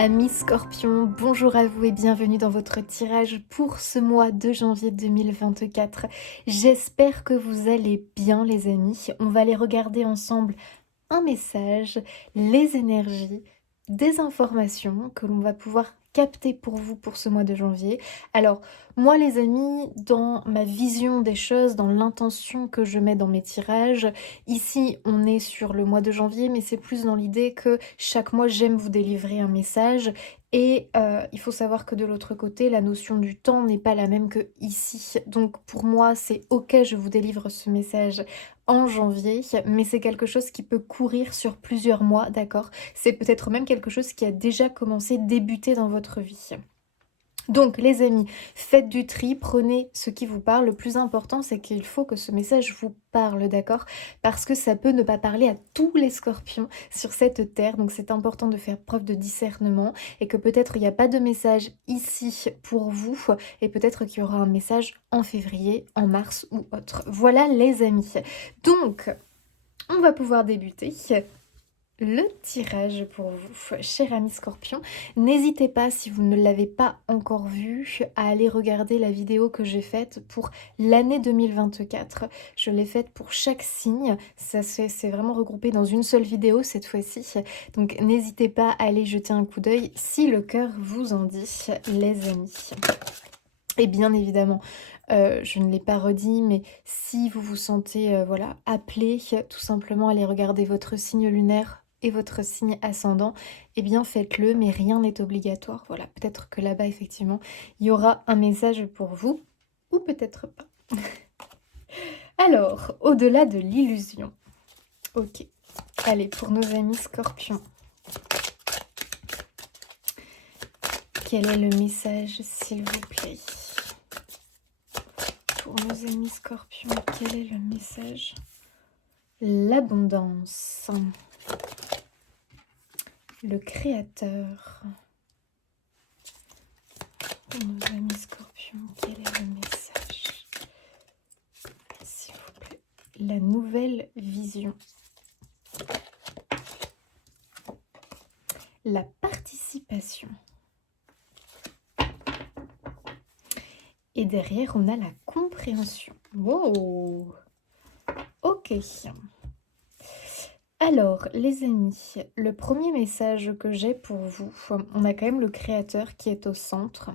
Amis Scorpion, bonjour à vous et bienvenue dans votre tirage pour ce mois de janvier 2024. J'espère que vous allez bien les amis. On va aller regarder ensemble un message, les énergies, des informations que l'on va pouvoir capter pour vous pour ce mois de janvier. Alors, moi les amis, dans ma vision des choses, dans l'intention que je mets dans mes tirages, ici on est sur le mois de janvier, mais c'est plus dans l'idée que chaque mois j'aime vous délivrer un message. Et il faut savoir que de l'autre côté, la notion du temps n'est pas la même que ici. Donc pour moi, c'est ok, je vous délivre ce message en janvier, mais c'est quelque chose qui peut courir sur plusieurs mois, d'accord? C'est peut-être même quelque chose qui a déjà commencé, débuté dans votre vie. Donc les amis, faites du tri, prenez ce qui vous parle. Le plus important, c'est qu'il faut que ce message vous parle, d'accord? Parce que ça peut ne pas parler à tous les scorpions sur cette terre. Donc c'est important de faire preuve de discernement et que peut-être il n'y a pas de message ici pour vous et peut-être qu'il y aura un message en février, en mars ou autre. Voilà les amis. Donc, on va pouvoir débuter le tirage pour vous, cher ami Scorpion. N'hésitez pas, si vous ne l'avez pas encore vu, à aller regarder la vidéo que j'ai faite pour l'année 2024. Je l'ai faite pour chaque signe. C'est vraiment regroupé dans une seule vidéo cette fois-ci. Donc n'hésitez pas à aller jeter un coup d'œil si le cœur vous en dit, les amis. Et bien évidemment, je ne l'ai pas redit, mais si vous vous sentez voilà, appelé tout simplement à aller regarder votre signe lunaire et votre signe ascendant, eh bien faites-le, mais rien n'est obligatoire. Voilà, peut-être que là-bas, effectivement, il y aura un message pour vous, ou peut-être pas. Alors, au-delà de l'illusion. Ok, allez, pour nos amis scorpions. Quel est le message, s'il vous plaît? Pour nos amis scorpions, quel est le message? L'abondance. Le créateur. Pour nos amis scorpions, quel est le message? S'il vous plaît. La nouvelle vision. La participation. Et derrière, on a la compréhension. Wow! Ok. Alors, les amis, le premier message que j'ai pour vous, on a quand même le créateur qui est au centre.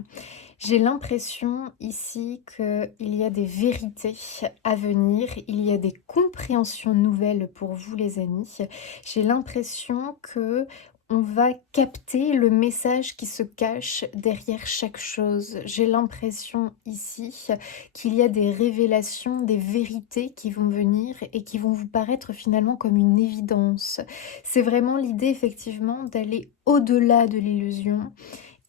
J'ai l'impression ici qu'il y a des vérités à venir, il y a des compréhensions nouvelles pour vous, les amis. J'ai l'impression que on va capter le message qui se cache derrière chaque chose. J'ai l'impression ici qu'il y a des révélations, des vérités qui vont venir et qui vont vous paraître finalement comme une évidence. C'est vraiment l'idée effectivement d'aller au-delà de l'illusion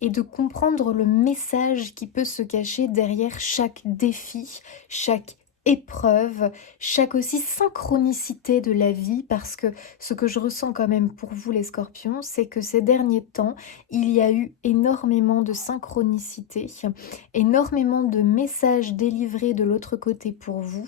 et de comprendre le message qui peut se cacher derrière chaque défi, chaque épreuve, chaque aussi synchronicité de la vie, parce que ce que je ressens quand même pour vous les scorpions, c'est que ces derniers temps, il y a eu énormément de synchronicité, énormément de messages délivrés de l'autre côté pour vous.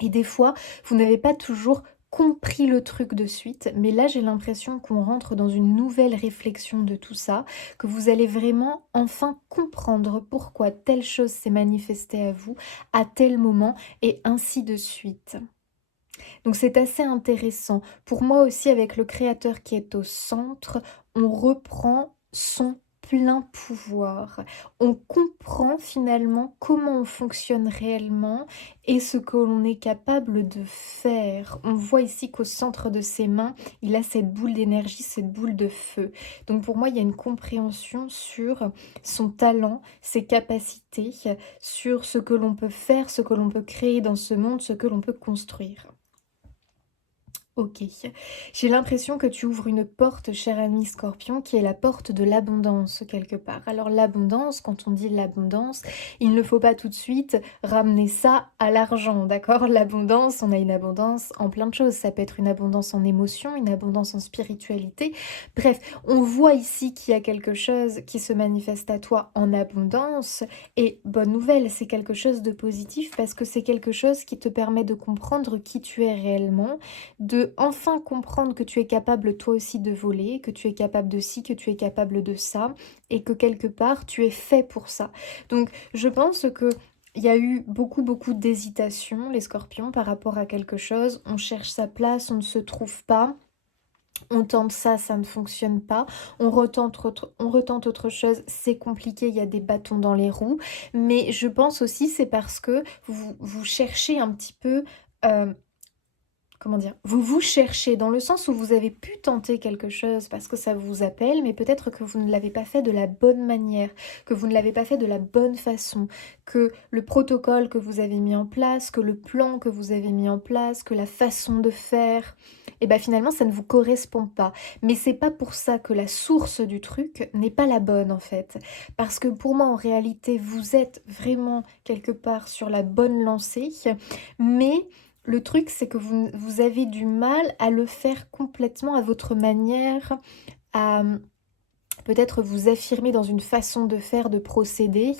Et des fois, vous n'avez pas toujours compris le truc de suite, mais là j'ai l'impression qu'on rentre dans une nouvelle réflexion de tout ça, que vous allez vraiment enfin comprendre pourquoi telle chose s'est manifestée à vous à tel moment et ainsi de suite. Donc c'est assez intéressant. Pour moi aussi, avec le créateur qui est au centre, on reprend son plein pouvoir. On comprend finalement comment on fonctionne réellement et ce que l'on est capable de faire. On voit ici qu'au centre de ses mains, il a cette boule d'énergie, cette boule de feu. Donc pour moi, il y a une compréhension sur son talent, ses capacités, sur ce que l'on peut faire, ce que l'on peut créer dans ce monde, ce que l'on peut construire. Ok, j'ai l'impression que tu ouvres une porte, cher ami Scorpion, qui est la porte de l'abondance quelque part. Alors l'abondance, quand on dit l'abondance, il ne faut pas tout de suite ramener ça à l'argent, d'accord? L'abondance, on a une abondance en plein de choses. Ça peut être une abondance en émotion, une abondance en spiritualité. Bref, on voit ici qu'il y a quelque chose qui se manifeste à toi en abondance. Et bonne nouvelle, c'est quelque chose de positif parce que c'est quelque chose qui te permet de comprendre qui tu es réellement, de enfin comprendre que tu es capable toi aussi de voler, que tu es capable de ci, que tu es capable de ça, et que quelque part tu es fait pour ça. Donc je pense que il y a eu beaucoup d'hésitation, les scorpions, par rapport à quelque chose. On cherche sa place, on ne se trouve pas. On tente ça, ça ne fonctionne pas. On retente autre chose, c'est compliqué, il y a des bâtons dans les roues. Mais je pense aussi c'est parce que vous cherchez un petit peu... euh, comment dire, vous vous cherchez dans le sens où vous avez pu tenter quelque chose parce que ça vous appelle, mais peut-être que vous ne l'avez pas fait de la bonne manière, que vous ne l'avez pas fait de la bonne façon, que le protocole que vous avez mis en place, que le plan que vous avez mis en place, que la façon de faire, et ben finalement ça ne vous correspond pas. Mais c'est pas pour ça que la source du truc n'est pas la bonne en fait. Parce que pour moi en réalité vous êtes vraiment quelque part sur la bonne lancée, mais le truc, c'est que vous avez du mal à le faire complètement à votre manière, à peut-être vous affirmer dans une façon de faire, de procéder,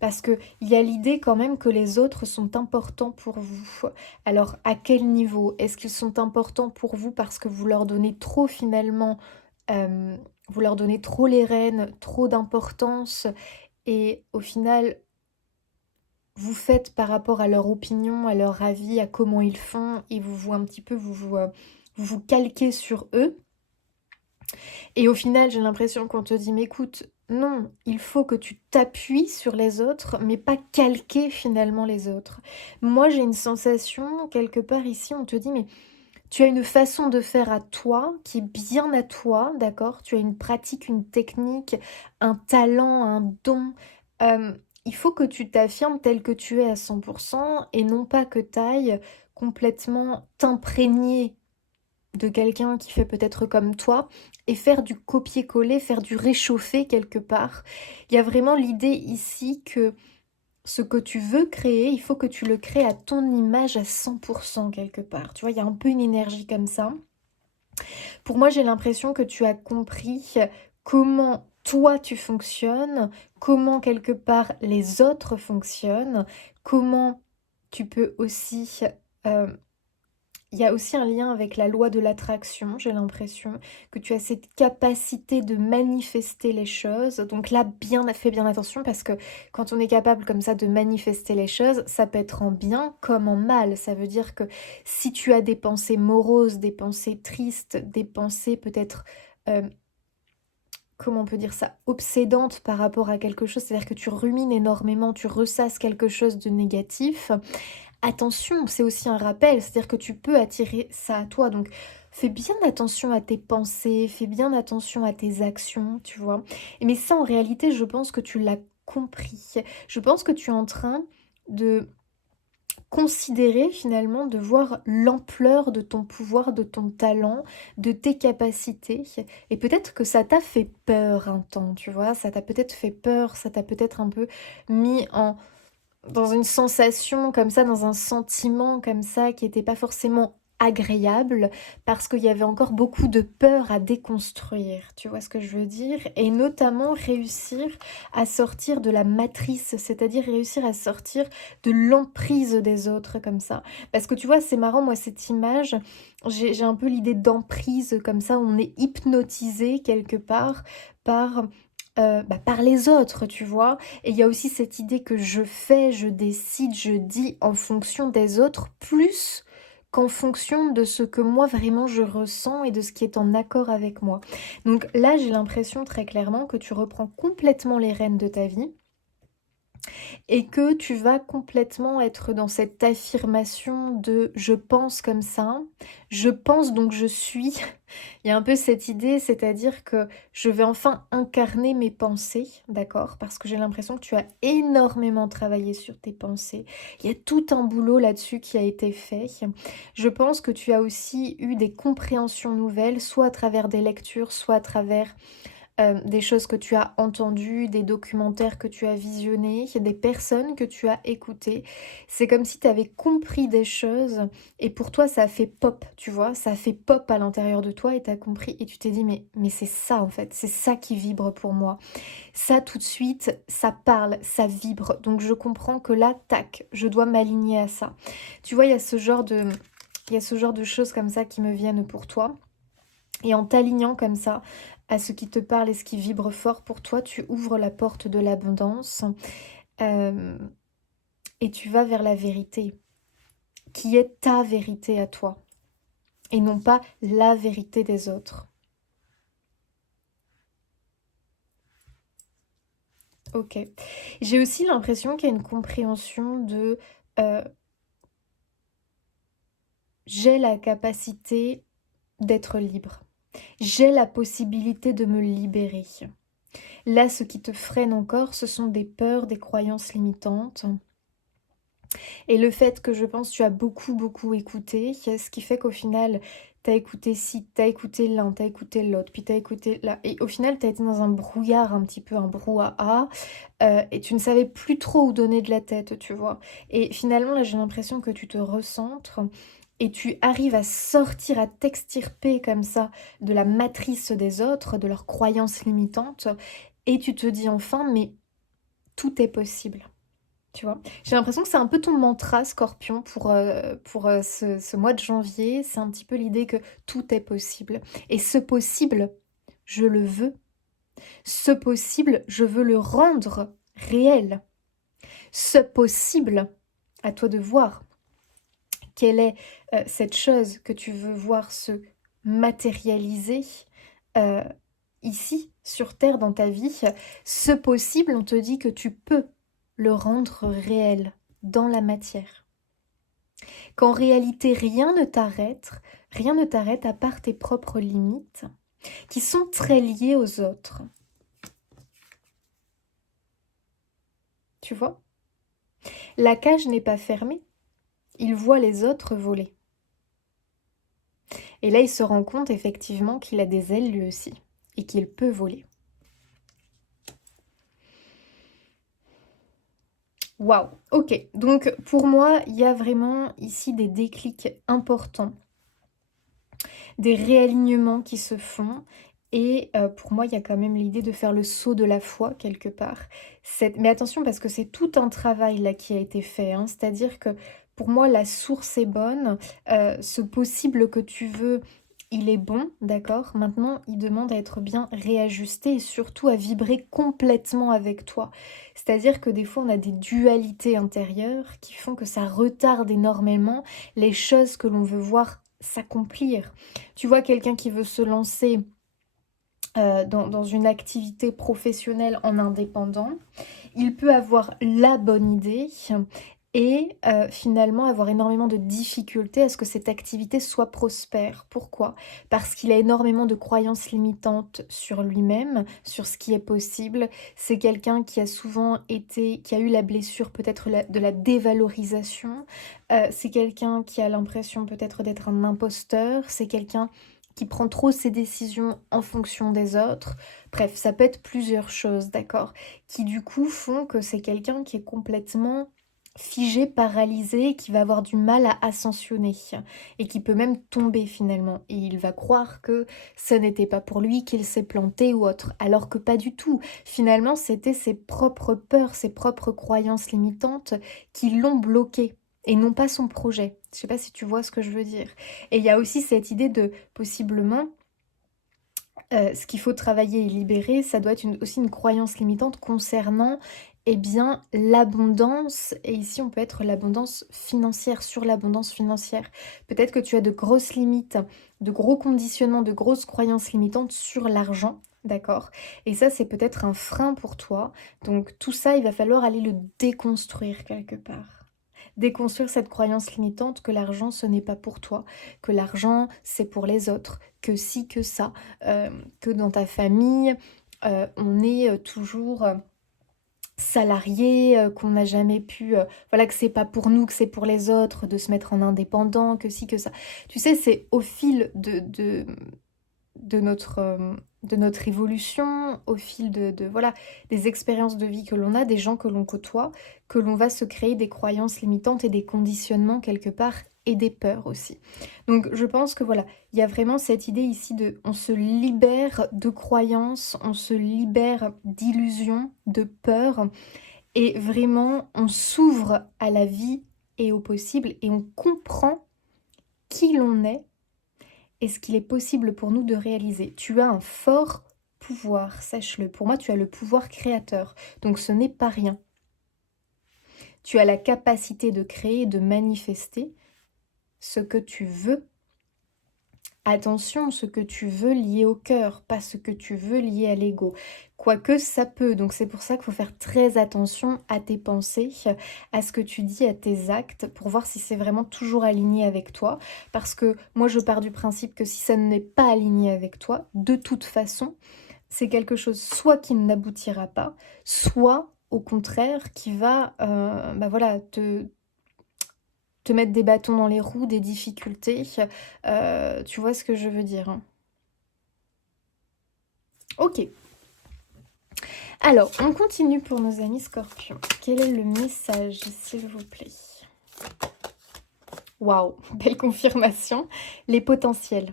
parce qu'il y a l'idée quand même que les autres sont importants pour vous. Alors, à quel niveau? Est-ce qu'ils sont importants pour vous parce que vous leur donnez trop finalement, euh, vous leur donnez trop les rênes, trop d'importance, et au final, vous faites par rapport à leur opinion, à leur avis, à comment ils font, et vous un petit peu, vous vous calquez sur eux. Et au final, j'ai l'impression qu'on te dit, mais écoute, non, il faut que tu t'appuies sur les autres, mais pas calquer finalement les autres. Moi, j'ai une sensation, quelque part ici, on te dit, mais tu as une façon de faire à toi qui est bien à toi, d'accord? Tu as une pratique, une technique, un talent, un don. Euh, il faut que tu t'affirmes tel que tu es à 100% et non pas que tu ailles complètement t'imprégner de quelqu'un qui fait peut-être comme toi et faire du copier-coller, faire du réchauffer quelque part. Il y a vraiment l'idée ici que ce que tu veux créer, il faut que tu le crées à ton image à 100% quelque part. Tu vois, il y a un peu une énergie comme ça. Pour moi, j'ai l'impression que tu as compris comment toi tu fonctionnes, comment quelque part les autres fonctionnent, comment tu peux aussi... euh, il y a aussi un lien avec la loi de l'attraction, j'ai l'impression que tu as cette capacité de manifester les choses. Donc là, fais bien attention parce que quand on est capable comme ça de manifester les choses, ça peut être en bien comme en mal. Ça veut dire que si tu as des pensées moroses, des pensées tristes, des pensées peut-être... euh, comment on peut dire ça, obsédantes par rapport à quelque chose, c'est-à-dire que tu rumines énormément, tu ressasses quelque chose de négatif, attention, c'est aussi un rappel, c'est-à-dire que tu peux attirer ça à toi. Donc, fais bien attention à tes pensées, fais bien attention à tes actions, tu vois. Mais ça, en réalité, je pense que tu l'as compris. Je pense que tu es en train de considérer finalement, de voir l'ampleur de ton pouvoir, de ton talent, de tes capacités. Et peut-être que ça t'a fait peur un temps, tu vois. Ça t'a peut-être fait peur, ça t'a peut-être un peu mis en dans une sensation comme ça, dans un sentiment comme ça qui n'était pas forcément agréable parce qu'il y avait encore beaucoup de peur à déconstruire, tu vois ce que je veux dire? Et notamment réussir à sortir de la matrice, c'est-à-dire réussir à sortir de l'emprise des autres comme ça. Parce que tu vois, c'est marrant, moi, cette image, j'ai un peu l'idée d'emprise comme ça, on est hypnotisé quelque part par... par les autres, tu vois. Et il y a aussi cette idée que je fais, je décide, je dis en fonction des autres, plus qu'en fonction de ce que moi vraiment je ressens et de ce qui est en accord avec moi. Donc là, j'ai l'impression très clairement que tu reprends complètement les rênes de ta vie et que tu vas complètement être dans cette affirmation de je pense comme ça, je pense donc je suis. Il y a un peu cette idée, c'est-à-dire que je vais enfin incarner mes pensées, d'accord? Parce que j'ai l'impression que tu as énormément travaillé sur tes pensées. Il y a tout un boulot là-dessus qui a été fait. Je pense que tu as aussi eu des compréhensions nouvelles, soit à travers des lectures, soit à travers des choses que tu as entendues, des documentaires que tu as visionnés, des personnes que tu as écoutées. C'est comme si tu avais compris des choses et pour toi ça a fait pop, tu vois, ça a fait pop à l'intérieur de toi et tu as compris et tu t'es dit mais c'est ça en fait, c'est ça qui vibre pour moi. Ça tout de suite, ça parle, ça vibre. Donc je comprends que là, tac, je dois m'aligner à ça. Tu vois, il y a ce genre de Il y a ce genre de choses comme ça qui me viennent pour toi. Et en t'alignant comme ça à ce qui te parle et ce qui vibre fort pour toi, tu ouvres la porte de l'abondance, euh, et tu vas vers la vérité, qui est ta vérité à toi, et non pas la vérité des autres. Ok. J'ai aussi l'impression qu'il y a une compréhension de euh, j'ai la capacité d'être libre. J'ai la possibilité de me libérer. Là, ce qui te freine encore, ce sont des peurs, des croyances limitantes. Et le fait que je pense tu as beaucoup, beaucoup écouté, ce qui fait qu'au final, t'as écouté ci, t'as écouté l'un, t'as écouté l'autre, puis t'as écouté là. Et au final, t'as été dans un brouillard, un petit peu un brouhaha, et tu ne savais plus trop où donner de la tête, tu vois. Et finalement, là, j'ai l'impression que tu te recentres. Et tu arrives à sortir, à t'extirper comme ça de la matrice des autres, de leurs croyances limitantes, et tu te dis enfin, mais tout est possible. Tu vois? J'ai l'impression que c'est un peu ton mantra, Scorpion, pour ce mois de janvier. C'est un petit peu l'idée que tout est possible. Et ce possible, je le veux. Ce possible, je veux le rendre réel. Ce possible, à toi de voir quelle est cette chose que tu veux voir se matérialiser euh, ici, sur Terre, dans ta vie. Ce possible, on te dit que tu peux le rendre réel dans la matière. Qu'en réalité, rien ne t'arrête à part tes propres limites, qui sont très liées aux autres. Tu vois? La cage n'est pas fermée, il voit les autres voler. Et là, il se rend compte effectivement qu'il a des ailes lui aussi, et qu'il peut voler. Waouh, ok. Donc pour moi, il y a vraiment ici des déclics importants, des réalignements qui se font. Et pour moi, il y a quand même l'idée de faire le saut de la foi quelque part. Mais attention, parce que c'est tout un travail là qui a été fait, hein. C'est-à-dire que pour moi, la source est bonne. Ce possible que tu veux, il est bon, d'accord? Maintenant, il demande à être bien réajusté et surtout à vibrer complètement avec toi. C'est-à-dire que des fois, on a des dualités intérieures qui font que ça retarde énormément les choses que l'on veut voir s'accomplir. Tu vois quelqu'un qui veut se lancer dans une activité professionnelle en indépendant, il peut avoir la bonne idée et finalement avoir énormément de difficultés à ce que cette activité soit prospère. Pourquoi? Parce qu'il a énormément de croyances limitantes sur lui-même, sur ce qui est possible. C'est quelqu'un qui a souvent été, qui a eu la blessure peut-être de la dévalorisation. C'est quelqu'un qui a l'impression peut-être d'être un imposteur. C'est quelqu'un qui prend trop ses décisions en fonction des autres. Bref, ça peut être plusieurs choses, d'accord? Qui du coup font que c'est quelqu'un qui est complètement figé, paralysé, qui va avoir du mal à ascensionner et qui peut même tomber finalement. Et il va croire que ce n'était pas pour lui, qu'il s'est planté ou autre, alors que pas du tout. Finalement, c'était ses propres peurs, ses propres croyances limitantes qui l'ont bloqué et non pas son projet. Je sais pas si tu vois ce que je veux dire. Et il y a aussi cette idée de possiblement ce qu'il faut travailler et libérer, ça doit être aussi une croyance limitante concernant eh bien, l'abondance. Et ici, on peut être l'abondance financière, sur l'abondance financière. Peut-être que tu as de grosses limites, de gros conditionnements, de grosses croyances limitantes sur l'argent. D'accord? Et ça, c'est peut-être un frein pour toi. Donc tout ça, il va falloir aller le déconstruire quelque part. Déconstruire cette croyance limitante que l'argent, ce n'est pas pour toi, que l'argent, c'est pour les autres, que si, que ça, que dans ta famille, on est toujours salarié, qu'on n'a jamais pu, voilà, que c'est pas pour nous, que c'est pour les autres, de se mettre en indépendant, que si, que ça. Tu sais, c'est au fil de notre évolution, au fil voilà, des expériences de vie que l'on a, des gens que l'on côtoie, que l'on va se créer des croyances limitantes et des conditionnements quelque part et des peurs aussi. Donc je pense que voilà, il y a vraiment cette idée ici de on se libère de croyances, on se libère d'illusions, de peurs et vraiment on s'ouvre à la vie et au possible et on comprend qui l'on est et ce qu'il est possible pour nous de réaliser. Tu as un fort pouvoir, sache-le. Pour moi, tu as le pouvoir créateur, donc ce n'est pas rien. Tu as la capacité de créer et de manifester ce que tu veux. Attention, ce que tu veux lié au cœur, pas ce que tu veux lié à l'ego. Quoique ça peut, donc c'est pour ça qu'il faut faire très attention à tes pensées, à ce que tu dis, à tes actes, pour voir si c'est vraiment toujours aligné avec toi. Parce que moi je pars du principe que si ça n'est pas aligné avec toi, de toute façon, c'est quelque chose soit qui n'aboutira pas, soit au contraire qui va bah voilà, te mettre des bâtons dans les roues, des difficultés. Tu vois ce que je veux dire, hein. Ok. Alors, on continue pour nos amis scorpions. Quel est le message, s'il vous plaît? Waouh, belle confirmation. Les potentiels.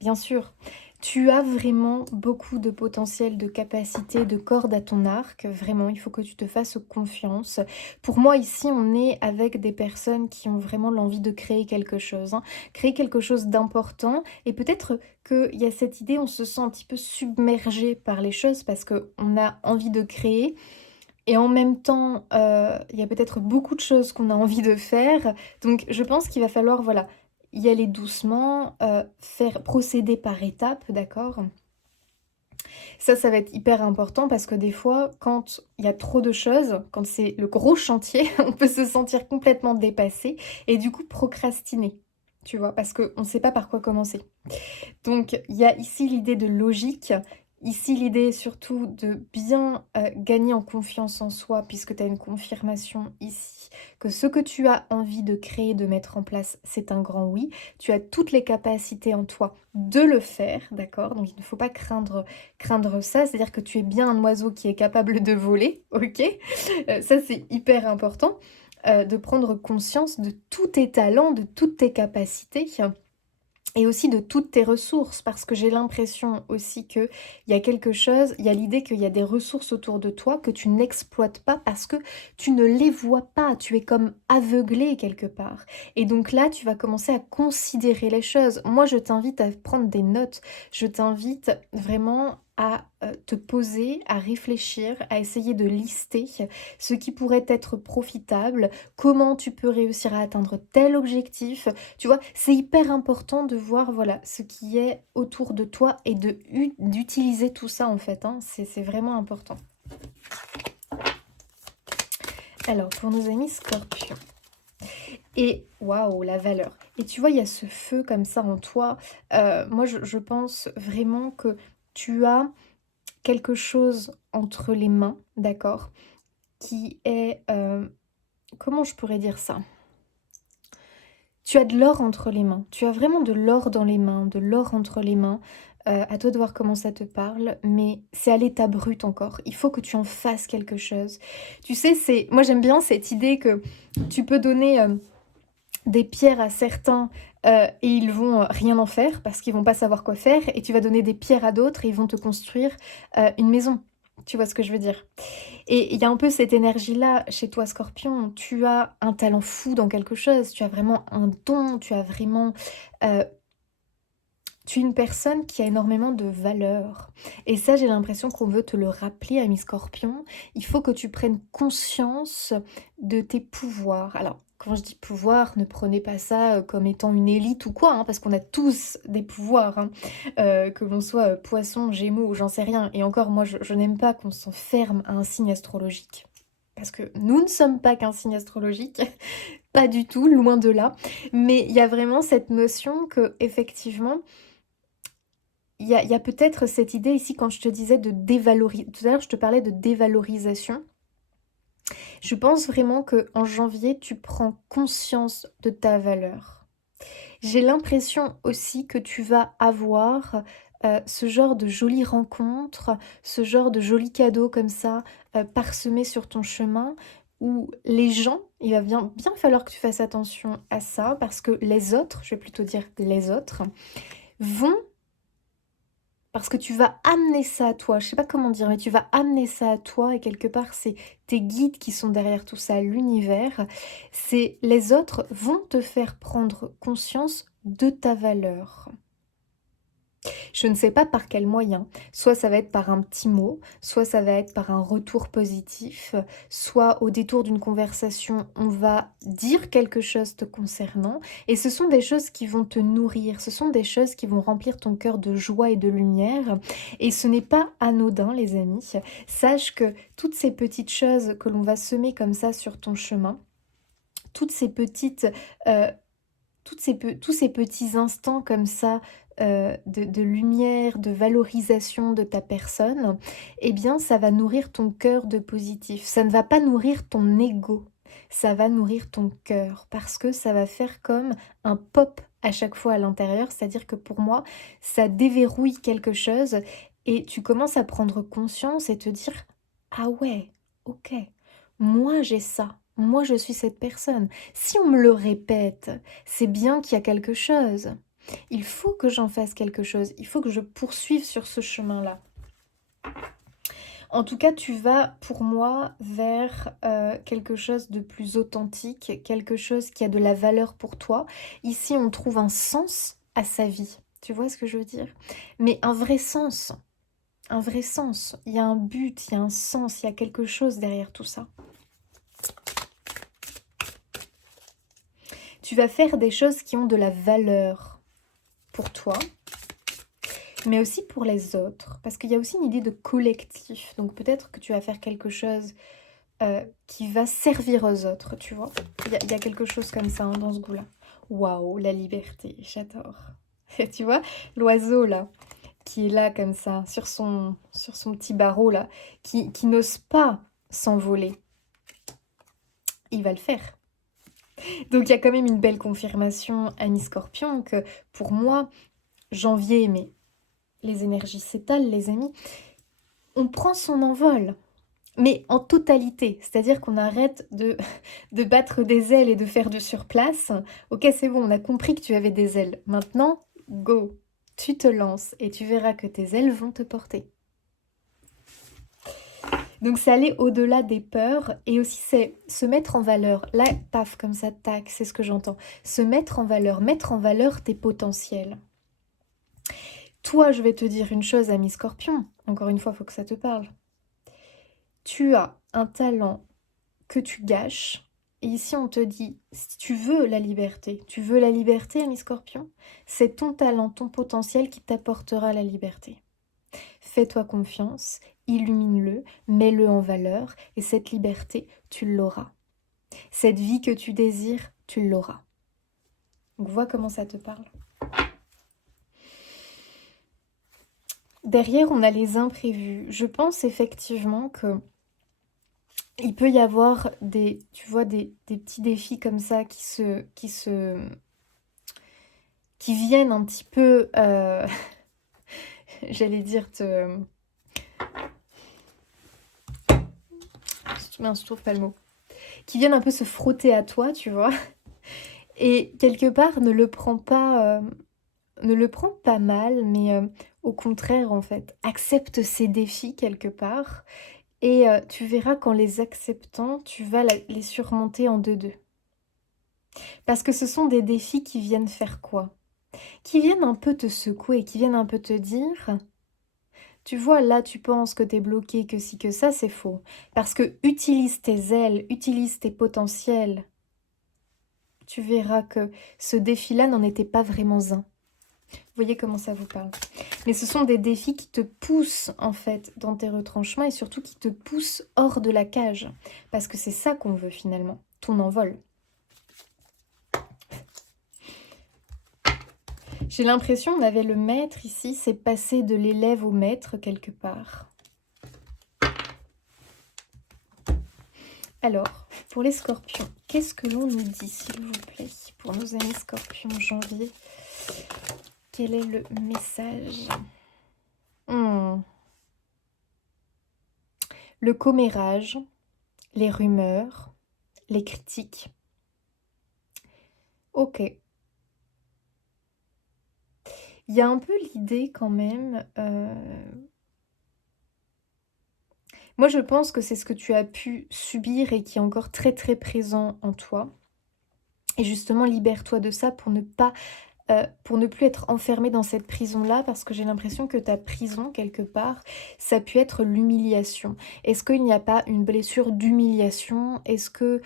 Bien sûr, tu as vraiment beaucoup de potentiel, de capacité, de corde à ton arc. Vraiment, il faut que tu te fasses confiance. Pour moi, ici, on est avec des personnes qui ont vraiment l'envie de créer quelque chose, hein. Créer quelque chose d'important. Et peut-être qu'il y a cette idée, on se sent un petit peu submergé par les choses parce qu'on a envie de créer. Et en même temps, il y a peut-être beaucoup de choses qu'on a envie de faire. Donc je pense qu'il va falloir, voilà, y aller doucement, faire procéder par étapes, d'accord? Ça va être hyper important parce que des fois, quand il y a trop de choses, quand c'est le gros chantier, on peut se sentir complètement dépassé et du coup procrastiner, tu vois? Parce qu'on ne sait pas par quoi commencer. Donc, il y a ici l'idée de logique, ici l'idée surtout de bien gagner en confiance en soi, puisque tu as une confirmation ici, que ce que tu as envie de créer, de mettre en place, c'est un grand oui. Tu as toutes les capacités en toi de le faire, d'accord? Donc, il ne faut pas craindre ça, c'est-à-dire que tu es bien un oiseau qui est capable de voler, ok? Ça, c'est hyper important, de prendre conscience de tous tes talents, de toutes tes capacités et aussi de toutes tes ressources, parce que j'ai l'impression aussi qu'il y a quelque chose, il y a l'idée qu'il y a des ressources autour de toi que tu n'exploites pas parce que tu ne les vois pas, tu es comme aveuglé quelque part. Et donc là, tu vas commencer à considérer les choses. Moi, je t'invite à prendre des notes, je t'invite vraiment à te poser, à réfléchir, à essayer de lister ce qui pourrait être profitable, comment tu peux réussir à atteindre tel objectif. Tu vois, c'est hyper important de voir, voilà, ce qui est autour de toi et d'utiliser tout ça en fait, hein. C'est vraiment important. Alors, pour nos amis scorpions. Et waouh, la valeur. Et tu vois, il y a ce feu comme ça en toi. Moi, je pense vraiment que tu as quelque chose entre les mains, d'accord, qui est... comment je pourrais dire ça? Tu as de l'or entre les mains. Tu as vraiment de l'or dans les mains, de l'or entre les mains. À toi de voir comment ça te parle, mais c'est à l'état brut encore. Il faut que tu en fasses quelque chose. Tu sais, moi j'aime bien cette idée que tu peux donner des pierres à certains et ils vont rien en faire parce qu'ils vont pas savoir quoi faire, et tu vas donner des pierres à d'autres et ils vont te construire une maison. Tu vois ce que je veux dire? Et il y a un peu cette énergie-là chez toi, Scorpion. Tu as un talent fou dans quelque chose, tu as vraiment un don, tu as vraiment... tu es une personne qui a énormément de valeur. Et ça, j'ai l'impression qu'on veut te le rappeler, ami Scorpion. Il faut que tu prennes conscience de tes pouvoirs. Alors, quand je dis pouvoir, ne prenez pas ça comme étant une élite ou quoi, hein, parce qu'on a tous des pouvoirs, hein. Que l'on soit poisson, gémeaux, j'en sais rien. Et encore, moi, je n'aime pas qu'on s'enferme à un signe astrologique. Parce que nous ne sommes pas qu'un signe astrologique, pas du tout, loin de là. Mais il y a vraiment cette notion que, effectivement, il y a peut-être cette idée ici quand je te disais de dévaloriser. Tout à l'heure, je te parlais de dévalorisation. Je pense vraiment que en janvier, tu prends conscience de ta valeur. J'ai l'impression aussi que tu vas avoir ce genre de jolies rencontres, ce genre de jolis cadeaux comme ça, parsemés sur ton chemin, où les gens, il va bien falloir que tu fasses attention à ça, parce que les autres, je vais plutôt dire les autres, vont, parce que tu vas amener ça à toi, je sais pas comment dire, mais tu vas amener ça à toi et quelque part c'est tes guides qui sont derrière tout ça, l'univers. C'est les autres vont te faire prendre conscience de ta valeur. Je ne sais pas par quel moyen. Soit ça va être par un petit mot, soit ça va être par un retour positif, soit au détour d'une conversation, on va dire quelque chose te concernant. Et ce sont des choses qui vont te nourrir, ce sont des choses qui vont remplir ton cœur de joie et de lumière. Et ce n'est pas anodin, les amis. Sache que toutes ces petites choses que l'on va semer comme ça sur ton chemin, toutes ces petites... tous ces petits instants comme ça de lumière, de valorisation de ta personne, eh bien ça va nourrir ton cœur de positif. Ça ne va pas nourrir ton ego, ça va nourrir ton cœur parce que ça va faire comme un pop à chaque fois à l'intérieur, c'est-à-dire que pour moi, ça déverrouille quelque chose et tu commences à prendre conscience et te dire, ah ouais, ok, moi j'ai ça. Moi, je suis cette personne. Si on me le répète, c'est bien qu'il y a quelque chose. Il faut que j'en fasse quelque chose. Il faut que je poursuive sur ce chemin-là. En tout cas, tu vas, pour moi, vers quelque chose de plus authentique, quelque chose qui a de la valeur pour toi. Ici, on trouve un sens à sa vie. Tu vois ce que je veux dire? Mais un vrai sens. Un vrai sens. Il y a un but, il y a un sens, il y a quelque chose derrière tout ça. Tu vas faire des choses qui ont de la valeur pour toi, mais aussi pour les autres. Parce qu'il y a aussi une idée de collectif. Donc peut-être que tu vas faire quelque chose qui va servir aux autres, tu vois. Il y a quelque chose comme ça dans ce goût-là. Waouh, la liberté, j'adore. Tu vois, l'oiseau là, qui est là comme ça, sur son petit barreau là, qui n'ose pas s'envoler. Il va le faire. Donc il y a quand même une belle confirmation, Annie Scorpion, que pour moi, janvier, mais les énergies s'étalent, les amis, on prend son envol, mais en totalité, c'est-à-dire qu'on arrête de battre des ailes et de faire du surplace. Ok, c'est bon, on a compris que tu avais des ailes. Maintenant, go, tu te lances et tu verras que tes ailes vont te porter. Donc c'est aller au-delà des peurs et aussi c'est se mettre en valeur. Là, paf, comme ça, tac, c'est ce que j'entends. Se mettre en valeur tes potentiels. Toi, je vais te dire une chose, ami Scorpion. Encore une fois, il faut que ça te parle. Tu as un talent que tu gâches. Et ici, on te dit, si tu veux la liberté, ami Scorpion, c'est ton talent, ton potentiel qui t'apportera la liberté. Fais-toi confiance, illumine-le, mets-le en valeur, et cette liberté, tu l'auras. Cette vie que tu désires, tu l'auras. Donc, vois comment ça te parle. Derrière, on a les imprévus. Je pense effectivement que il peut y avoir des, tu vois, des petits défis comme ça qui viennent un petit peu, j'allais dire, mince, je trouve pas le mot, qui viennent un peu se frotter à toi, tu vois, et quelque part ne le prends pas mal, mais au contraire, en fait, accepte ces défis quelque part, et tu verras qu'en les acceptant, tu vas les surmonter en deux. Parce que ce sont des défis qui viennent faire quoi? Qui viennent un peu te secouer, qui viennent un peu te dire, tu vois, là tu penses que t'es bloqué, que si, que ça, c'est faux. Parce que utilise tes ailes, utilise tes potentiels. Tu verras que ce défi-là n'en était pas vraiment un. Vous voyez comment ça vous parle. Mais ce sont des défis qui te poussent en fait dans tes retranchements et surtout qui te poussent hors de la cage. Parce que c'est ça qu'on veut finalement, ton envol. J'ai l'impression, on avait le maître ici, c'est passer de l'élève au maître quelque part. Alors, pour les scorpions, qu'est-ce que l'on nous dit, s'il vous plaît, pour nos amis scorpions janvier? Quel est le message? Le commérage, les rumeurs, les critiques. Ok. Il y a un peu l'idée quand même... Moi, je pense que c'est ce que tu as pu subir et qui est encore très très présent en toi. Et justement, libère-toi de ça pour ne pas pour ne plus être enfermée dans cette prison-là, parce que j'ai l'impression que ta prison, quelque part, ça a pu être l'humiliation. Est-ce qu'il n'y a pas une blessure d'humiliation? Est-ce que,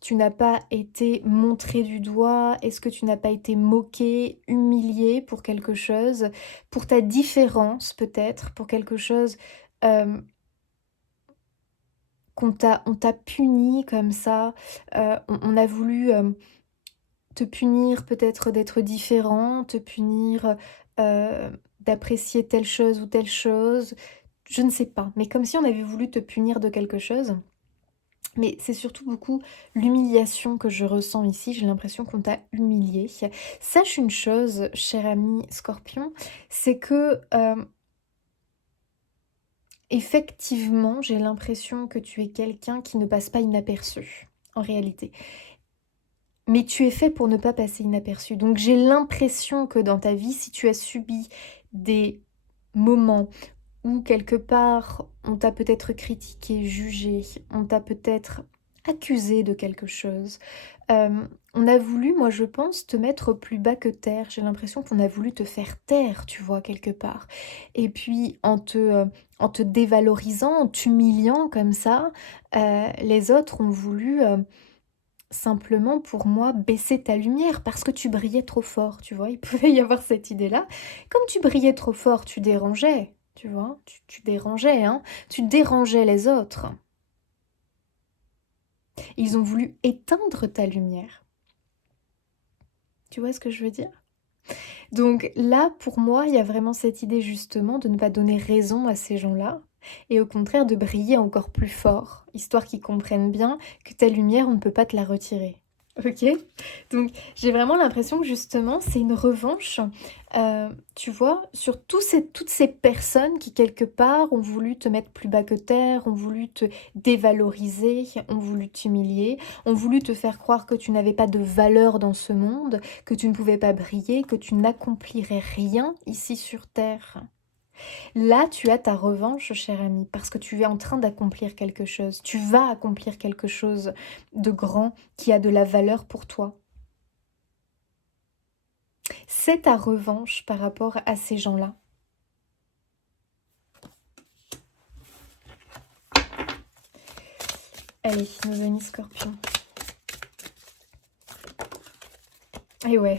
tu n'as pas été montrée du doigt? Est-ce que tu n'as pas été moquée, humiliée pour quelque chose? Pour ta différence peut-être? Pour quelque chose, hem, on t'a puni comme ça? On a voulu, te punir peut-être d'être différent, te punir, d'apprécier telle chose ou telle chose, je ne sais pas, mais comme si on avait voulu te punir de quelque chose. Mais c'est surtout beaucoup l'humiliation que je ressens ici, j'ai l'impression qu'on t'a humilié. Sache une chose, cher ami Scorpion, c'est que, effectivement, j'ai l'impression que tu es quelqu'un qui ne passe pas inaperçu, en réalité. Mais tu es fait pour ne pas passer inaperçu. Donc j'ai l'impression que dans ta vie, si tu as subi des moments où quelque part on t'a peut-être critiqué, jugé, on t'a peut-être accusé de quelque chose, on a voulu, moi je pense, te mettre plus bas que terre. J'ai l'impression qu'on a voulu te faire taire, tu vois, quelque part. Et puis en te dévalorisant, en t'humiliant comme ça, les autres ont voulu, simplement pour moi, baisser ta lumière parce que tu brillais trop fort, tu vois? Il pouvait y avoir cette idée-là. Comme tu brillais trop fort, tu dérangeais, tu vois? Tu dérangeais, hein? Tu dérangeais les autres. Ils ont voulu éteindre ta lumière. Tu vois ce que je veux dire? Donc là, pour moi, il y a vraiment cette idée justement de ne pas donner raison à ces gens-là et au contraire de briller encore plus fort, histoire qu'ils comprennent bien que ta lumière, on ne peut pas te la retirer. OK? Donc j'ai vraiment l'impression que justement c'est une revanche, tu vois? Sur toutes ces personnes qui quelque part ont voulu te mettre plus bas que terre, ont voulu te dévaloriser, ont voulu t'humilier, ont voulu te faire croire que tu n'avais pas de valeur dans ce monde, que tu ne pouvais pas briller, que tu n'accomplirais rien ici sur terre. Là, tu as ta revanche, cher ami, parce que tu es en train d'accomplir quelque chose. Tu vas accomplir quelque chose de grand qui a de la valeur pour toi. C'est ta revanche par rapport à ces gens-là. Allez, nos amis scorpions. Et ouais,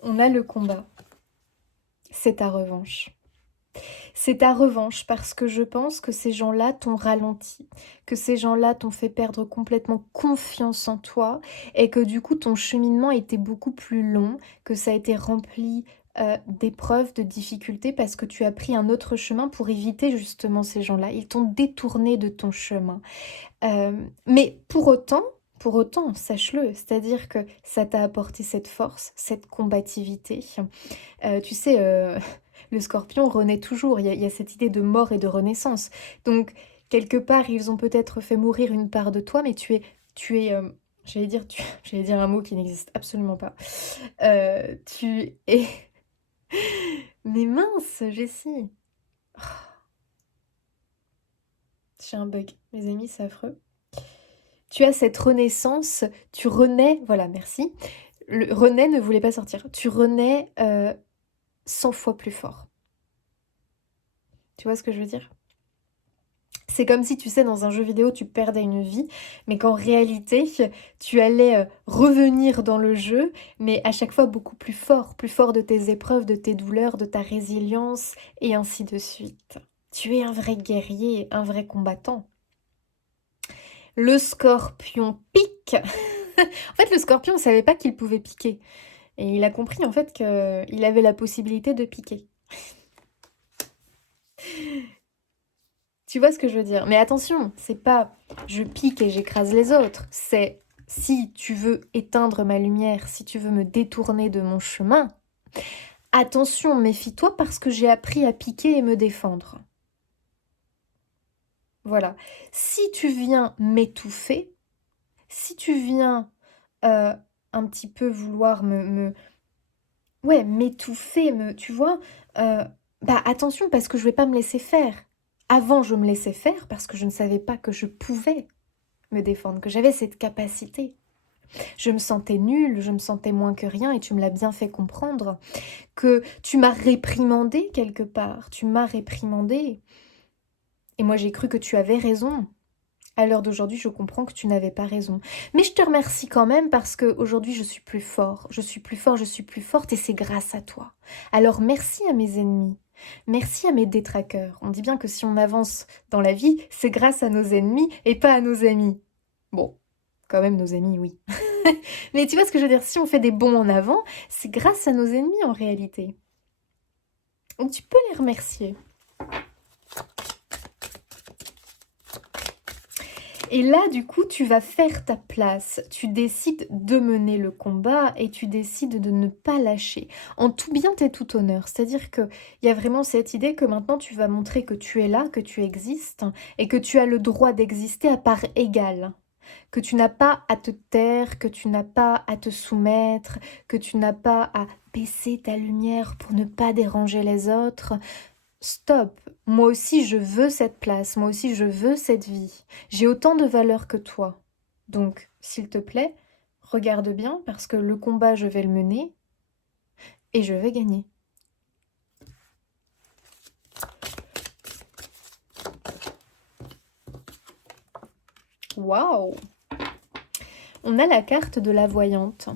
on a le combat. C'est ta revanche. C'est ta revanche parce que je pense que ces gens-là t'ont ralenti, que ces gens-là t'ont fait perdre complètement confiance en toi et que du coup ton cheminement était beaucoup plus long, que ça a été rempli d'épreuves, de difficultés parce que tu as pris un autre chemin pour éviter justement ces gens-là. Ils t'ont détourné de ton chemin. Mais pour autant, sache-le, c'est-à-dire que ça t'a apporté cette force, cette combativité. Tu sais, le scorpion renaît toujours, il y a cette idée de mort et de renaissance. Donc quelque part, ils ont peut-être fait mourir une part de toi, mais j'allais dire j'allais dire un mot qui n'existe absolument pas. Tu es mais mince, Jessie! J'ai un bug, mes amis, c'est affreux. Tu as cette renaissance, tu renais voilà, merci. Le renais ne voulait pas sortir. Tu renais, 100 fois plus fort. Tu vois ce que je veux dire? C'est comme si, tu sais, dans un jeu vidéo, tu perdais une vie, mais qu'en réalité, tu allais, revenir dans le jeu, mais à chaque fois beaucoup plus fort de tes épreuves, de tes douleurs, de ta résilience et ainsi de suite. Tu es un vrai guerrier, un vrai combattant. Le scorpion pique. En fait, le scorpion ne savait pas qu'il pouvait piquer et il a compris, en fait, qu'il avait la possibilité de piquer. Tu vois ce que je veux dire? Mais attention, c'est pas je pique et j'écrase les autres, c'est si tu veux éteindre ma lumière, si tu veux me détourner de mon chemin, attention, méfie-toi parce que j'ai appris à piquer et me défendre. Voilà. Si tu viens m'étouffer, si tu viens un petit peu vouloir ouais, m'étouffer, tu vois, bah attention parce que je vais pas me laisser faire. Avant, je me laissais faire parce que je ne savais pas que je pouvais me défendre, que j'avais cette capacité. Je me sentais nulle, je me sentais moins que rien et tu me l'as bien fait comprendre que tu m'as réprimandée quelque part, tu m'as réprimandée. Et moi j'ai cru que tu avais raison. À l'heure d'aujourd'hui, je comprends que tu n'avais pas raison. Mais je te remercie quand même parce qu'aujourd'hui, je suis plus fort. Je suis plus fort, je suis plus forte et c'est grâce à toi. Alors merci à mes ennemis. Merci à mes détraqueurs. On dit bien que si on avance dans la vie, c'est grâce à nos ennemis et pas à nos amis. Bon, quand même nos amis, oui. Mais tu vois ce que je veux dire? Si on fait des bons en avant, c'est grâce à nos ennemis en réalité. Donc tu peux les remercier. Et là, du coup, tu vas faire ta place. Tu décides de mener le combat et tu décides de ne pas lâcher. En tout bien et tout honneur. C'est-à-dire qu'il y a vraiment cette idée que maintenant tu vas montrer que tu es là, que tu existes et que tu as le droit d'exister à part égale. Que tu n'as pas à te taire, que tu n'as pas à te soumettre, que tu n'as pas à baisser ta lumière pour ne pas déranger les autres. Stop, moi aussi je veux cette place, moi aussi je veux cette vie. J'ai autant de valeur que toi. Donc, s'il te plaît, regarde bien parce que le combat je vais le mener et je vais gagner. Waouh! On a la carte de la voyante.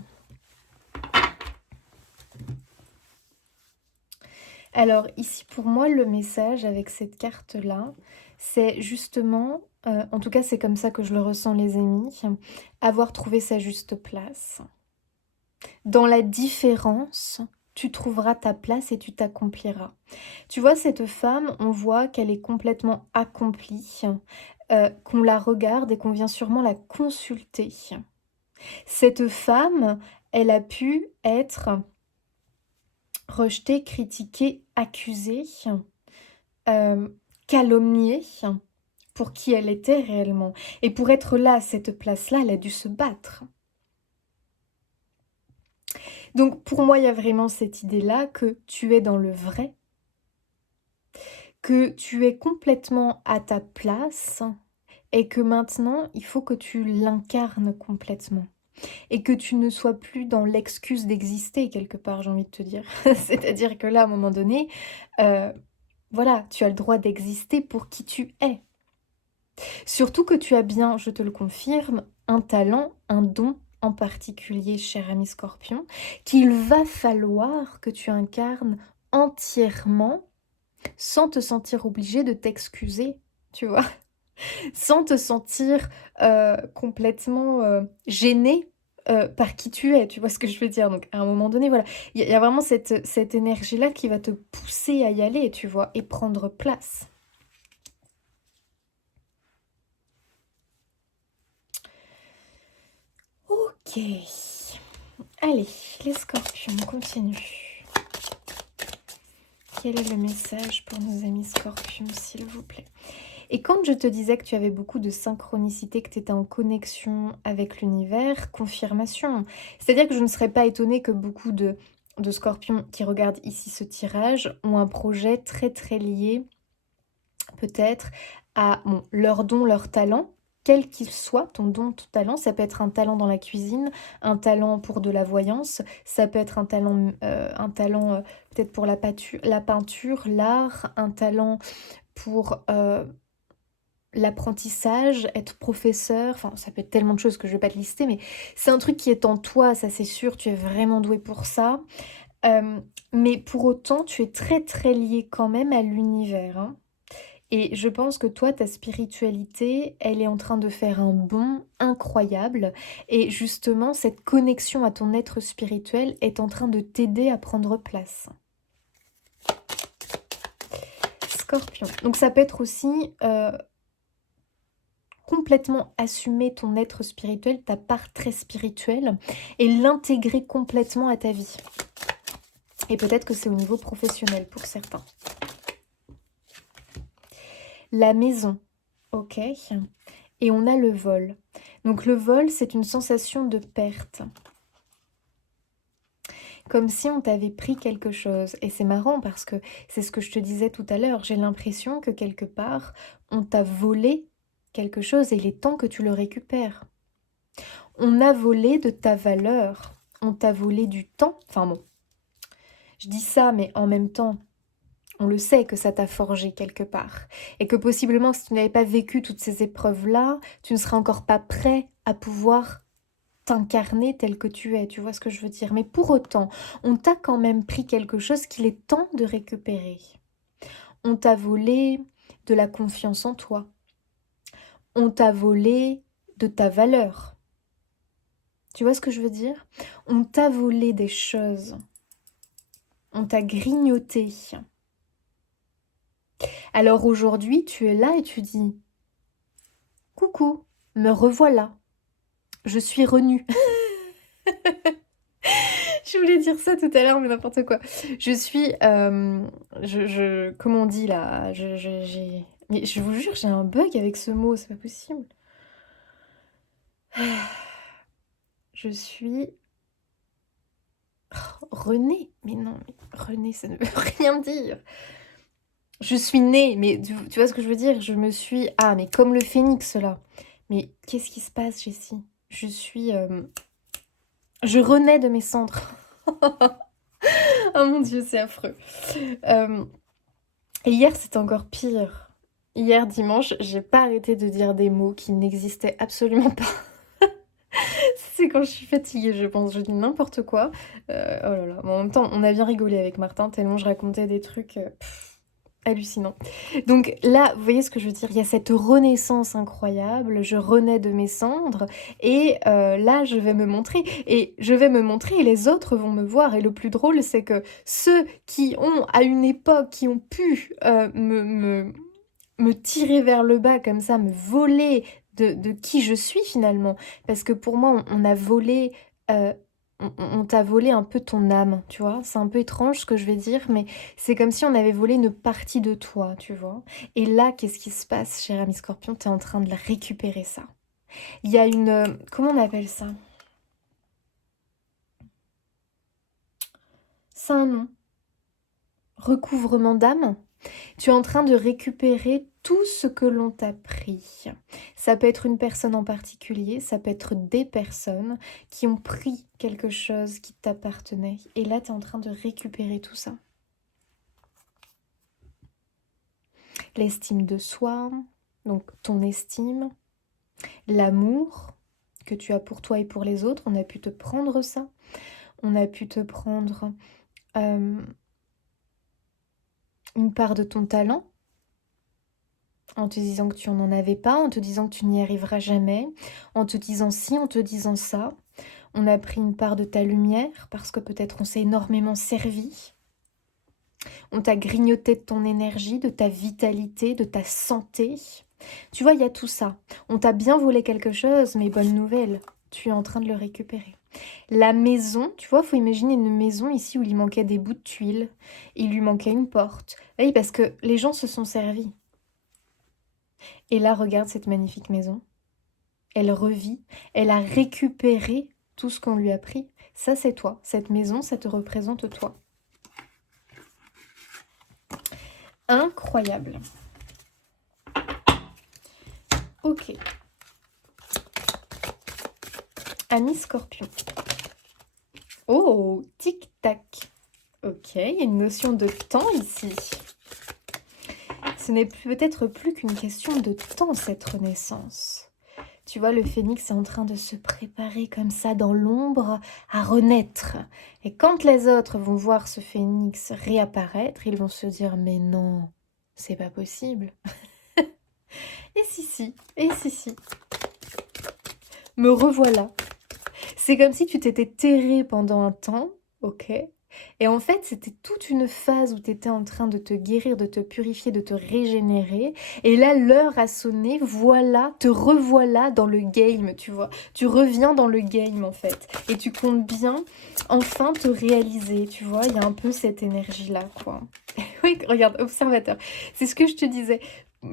Alors ici pour moi le message avec cette carte-là, c'est justement, en tout cas c'est comme ça que je le ressens les amis, avoir trouvé sa juste place. Dans la différence, tu trouveras ta place et tu t'accompliras. Tu vois cette femme, on voit qu'elle est complètement accomplie, qu'on la regarde et qu'on vient sûrement la consulter. Cette femme, elle a pu être rejetée, critiquée, accusée, euh, calomniée pour qui elle était réellement. Et pour être là, à cette place-là, elle a dû se battre. Donc pour moi, il y a vraiment cette idée-là que tu es dans le vrai, que tu es complètement à ta place et que maintenant, il faut que tu l'incarnes complètement. Et que tu ne sois plus dans l'excuse d'exister quelque part, j'ai envie de te dire. C'est-à-dire que là, à un moment donné, voilà, tu as le droit d'exister pour qui tu es. Surtout que tu as bien, je te le confirme, un talent, un don en particulier, cher ami Scorpion, qu'il va falloir que tu incarnes entièrement sans te sentir obligé de t'excuser, tu vois, sans te sentir complètement gêné par qui tu es, tu vois ce que je veux dire. Donc à un moment donné, voilà, il y a vraiment cette énergie-là qui va te pousser à y aller, tu vois, et prendre place. Ok. Allez, les scorpions, on continue. Quel est le message pour nos amis scorpions, s'il vous plaît? Et quand je te disais que tu avais beaucoup de synchronicité, que tu étais en connexion avec l'univers, confirmation. C'est-à-dire que je ne serais pas étonnée que beaucoup de scorpions qui regardent ici ce tirage ont un projet très très lié peut-être à bon, leur don, leur talent, quel qu'il soit, ton don, ton talent. Ça peut être un talent dans la cuisine, un talent pour de la voyance, ça peut être un talent peut-être pour la peinture, l'art, un talent pour l'apprentissage, être professeur, enfin ça peut être tellement de choses que je ne vais pas te lister, mais c'est un truc qui est en toi, ça c'est sûr, tu es vraiment doué pour ça. Mais pour autant, tu es très très lié quand même à l'univers, hein. Et je pense que toi, ta spiritualité, elle est en train de faire un bond incroyable. Et justement, cette connexion à ton être spirituel est en train de t'aider à prendre place. Scorpion. Donc ça peut être aussi complètement assumer ton être spirituel, ta part très spirituelle, et l'intégrer complètement à ta vie. Et peut-être que c'est au niveau professionnel pour certains. La maison, ok. Et on a le vol. Donc le vol, c'est une sensation de perte. Comme si on t'avait pris quelque chose. Et c'est marrant parce que c'est ce que je te disais tout à l'heure. J'ai l'impression que quelque part, on t'a volé quelque chose et il est temps que tu le récupères. On a volé de ta valeur. On t'a volé du temps. Enfin bon, je dis ça, mais en même temps, on le sait que ça t'a forgé quelque part. Et que possiblement, si tu n'avais pas vécu toutes ces épreuves-là, tu ne serais encore pas prêt à pouvoir t'incarner tel que tu es. Tu vois ce que je veux dire? Mais pour autant, on t'a quand même pris quelque chose qu'il est temps de récupérer. On t'a volé de la confiance en toi. On t'a volé de ta valeur. Tu vois ce que je veux dire? On t'a volé des choses. On t'a grignoté. Alors aujourd'hui, tu es là et tu dis « Coucou, me revoilà. Je suis renue. » Je voulais dire ça tout à l'heure, mais n'importe quoi. Je suis... comment on dit là? Mais je vous jure, j'ai un bug avec ce mot, c'est pas possible. Je suis... Renée. Mais non, mais Renée, ça ne veut rien dire. Je suis née, mais tu vois ce que je veux dire? Je me suis... Ah, mais comme le phénix, là. Mais qu'est-ce qui se passe, Jessie? Je suis... Je renais de mes cendres. Oh mon Dieu, c'est affreux. Et hier, c'était encore pire. Hier, dimanche, j'ai pas arrêté de dire des mots qui n'existaient absolument pas. C'est quand je suis fatiguée, je pense. Je dis n'importe quoi. Oh là là. Mais en même temps, on a bien rigolé avec Martin, tellement je racontais des trucs hallucinants. Donc là, vous voyez ce que je veux dire? Il y a cette renaissance incroyable. Je renais de mes cendres. Et là, je vais me montrer. Et je vais me montrer et les autres vont me voir. Et le plus drôle, c'est que ceux qui ont, à une époque, qui ont pu me tirer vers le bas comme ça, me voler de qui je suis finalement. Parce que pour moi, on a volé, on t'a volé un peu ton âme, tu vois. C'est un peu étrange ce que je vais dire, mais c'est comme si on avait volé une partie de toi, tu vois. Et là, qu'est-ce qui se passe, cher ami Scorpion? Tu es en train de la récupérer, ça. Il y a une... comment on appelle ça? C'est un nom. Recouvrement d'âme. Tu es en train de récupérer tout ce que l'on t'a pris. Ça peut être une personne en particulier, ça peut être des personnes qui ont pris quelque chose qui t'appartenait. Et là, tu es en train de récupérer tout ça. L'estime de soi, donc ton estime, l'amour que tu as pour toi et pour les autres, on a pu te prendre ça. On a pu te prendre une part de ton talent, en te disant que tu n'en avais pas, en te disant que tu n'y arriveras jamais, en te disant ci, en te disant ça. On a pris une part de ta lumière, parce que peut-être on s'est énormément servi. On t'a grignoté de ton énergie, de ta vitalité, de ta santé. Tu vois, il y a tout ça. On t'a bien volé quelque chose, mais bonne nouvelle, tu es en train de le récupérer. La maison, tu vois, il faut imaginer une maison ici où il manquait des bouts de tuiles, il lui manquait une porte. Oui, parce que les gens se sont servis. Et là, regarde cette magnifique maison. Elle revit, elle a récupéré tout ce qu'on lui a pris. Ça, c'est toi. Cette maison, ça te représente toi. Incroyable. Ok. Ami Scorpion. Oh, tic-tac. Ok, il y a une notion de temps ici. Ce n'est peut-être plus qu'une question de temps, cette renaissance. Tu vois, le phénix est en train de se préparer comme ça dans l'ombre à renaître. Et quand les autres vont voir ce phénix réapparaître, ils vont se dire « Mais non, c'est pas possible. » Et si, et si. Me revoilà. C'est comme si tu t'étais terré pendant un temps, ok? Et en fait, c'était toute une phase où tu étais en train de te guérir, de te purifier, de te régénérer. Et là, l'heure a sonné, voilà, te revoilà dans le game, tu vois. Tu reviens dans le game, en fait. Et tu comptes bien enfin te réaliser, tu vois. Il y a un peu cette énergie-là, quoi. Oui, regarde, observateur. C'est ce que je te disais.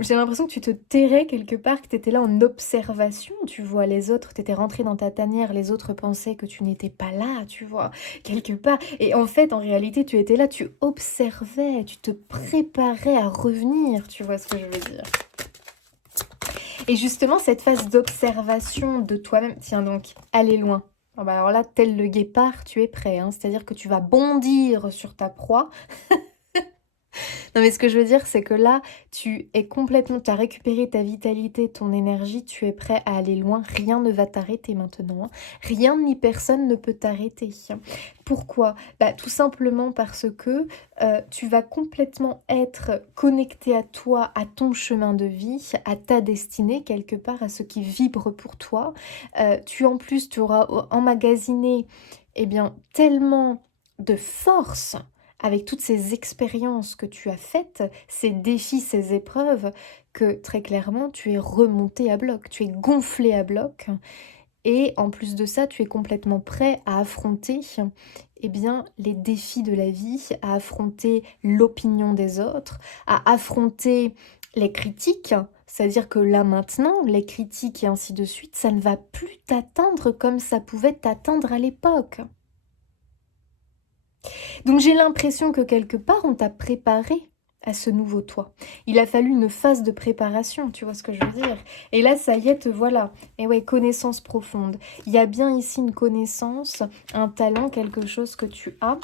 J'ai l'impression que tu te tairais quelque part, que tu étais là en observation, tu vois. Les autres, tu étais rentré dans ta tanière, les autres pensaient que tu n'étais pas là, tu vois, quelque part. Et en fait, en réalité, tu étais là, tu observais, tu te préparais à revenir, tu vois ce que je veux dire. Et justement, cette phase d'observation de toi-même, tiens donc, aller loin. Ah bah alors là, tel le guépard, tu es prêt, hein. C'est-à-dire que tu vas bondir sur ta proie. Non mais ce que je veux dire, c'est que là, tu es complètement, tu as récupéré ta vitalité, ton énergie, tu es prêt à aller loin, rien ne va t'arrêter maintenant, hein. Rien ni personne ne peut t'arrêter, hein. Pourquoi? Bah, tout simplement parce que tu vas complètement être connecté à toi, à ton chemin de vie, à ta destinée, quelque part, à ce qui vibre pour toi. Tu en plus, tu auras emmagasiné, eh bien, tellement de force avec toutes ces expériences que tu as faites, ces défis, ces épreuves, que très clairement, tu es remonté à bloc, tu es gonflé à bloc. Et en plus de ça, tu es complètement prêt à affronter eh bien, les défis de la vie, à affronter l'opinion des autres, à affronter les critiques. C'est-à-dire que là maintenant, les critiques et ainsi de suite, ça ne va plus t'atteindre comme ça pouvait t'atteindre à l'époque. Donc j'ai l'impression que quelque part, on t'a préparé à ce nouveau toi. Il a fallu une phase de préparation, tu vois ce que je veux dire? Et là, ça y est, te voilà. Et ouais, connaissance profonde. Il y a bien ici une connaissance, un talent, quelque chose que tu as,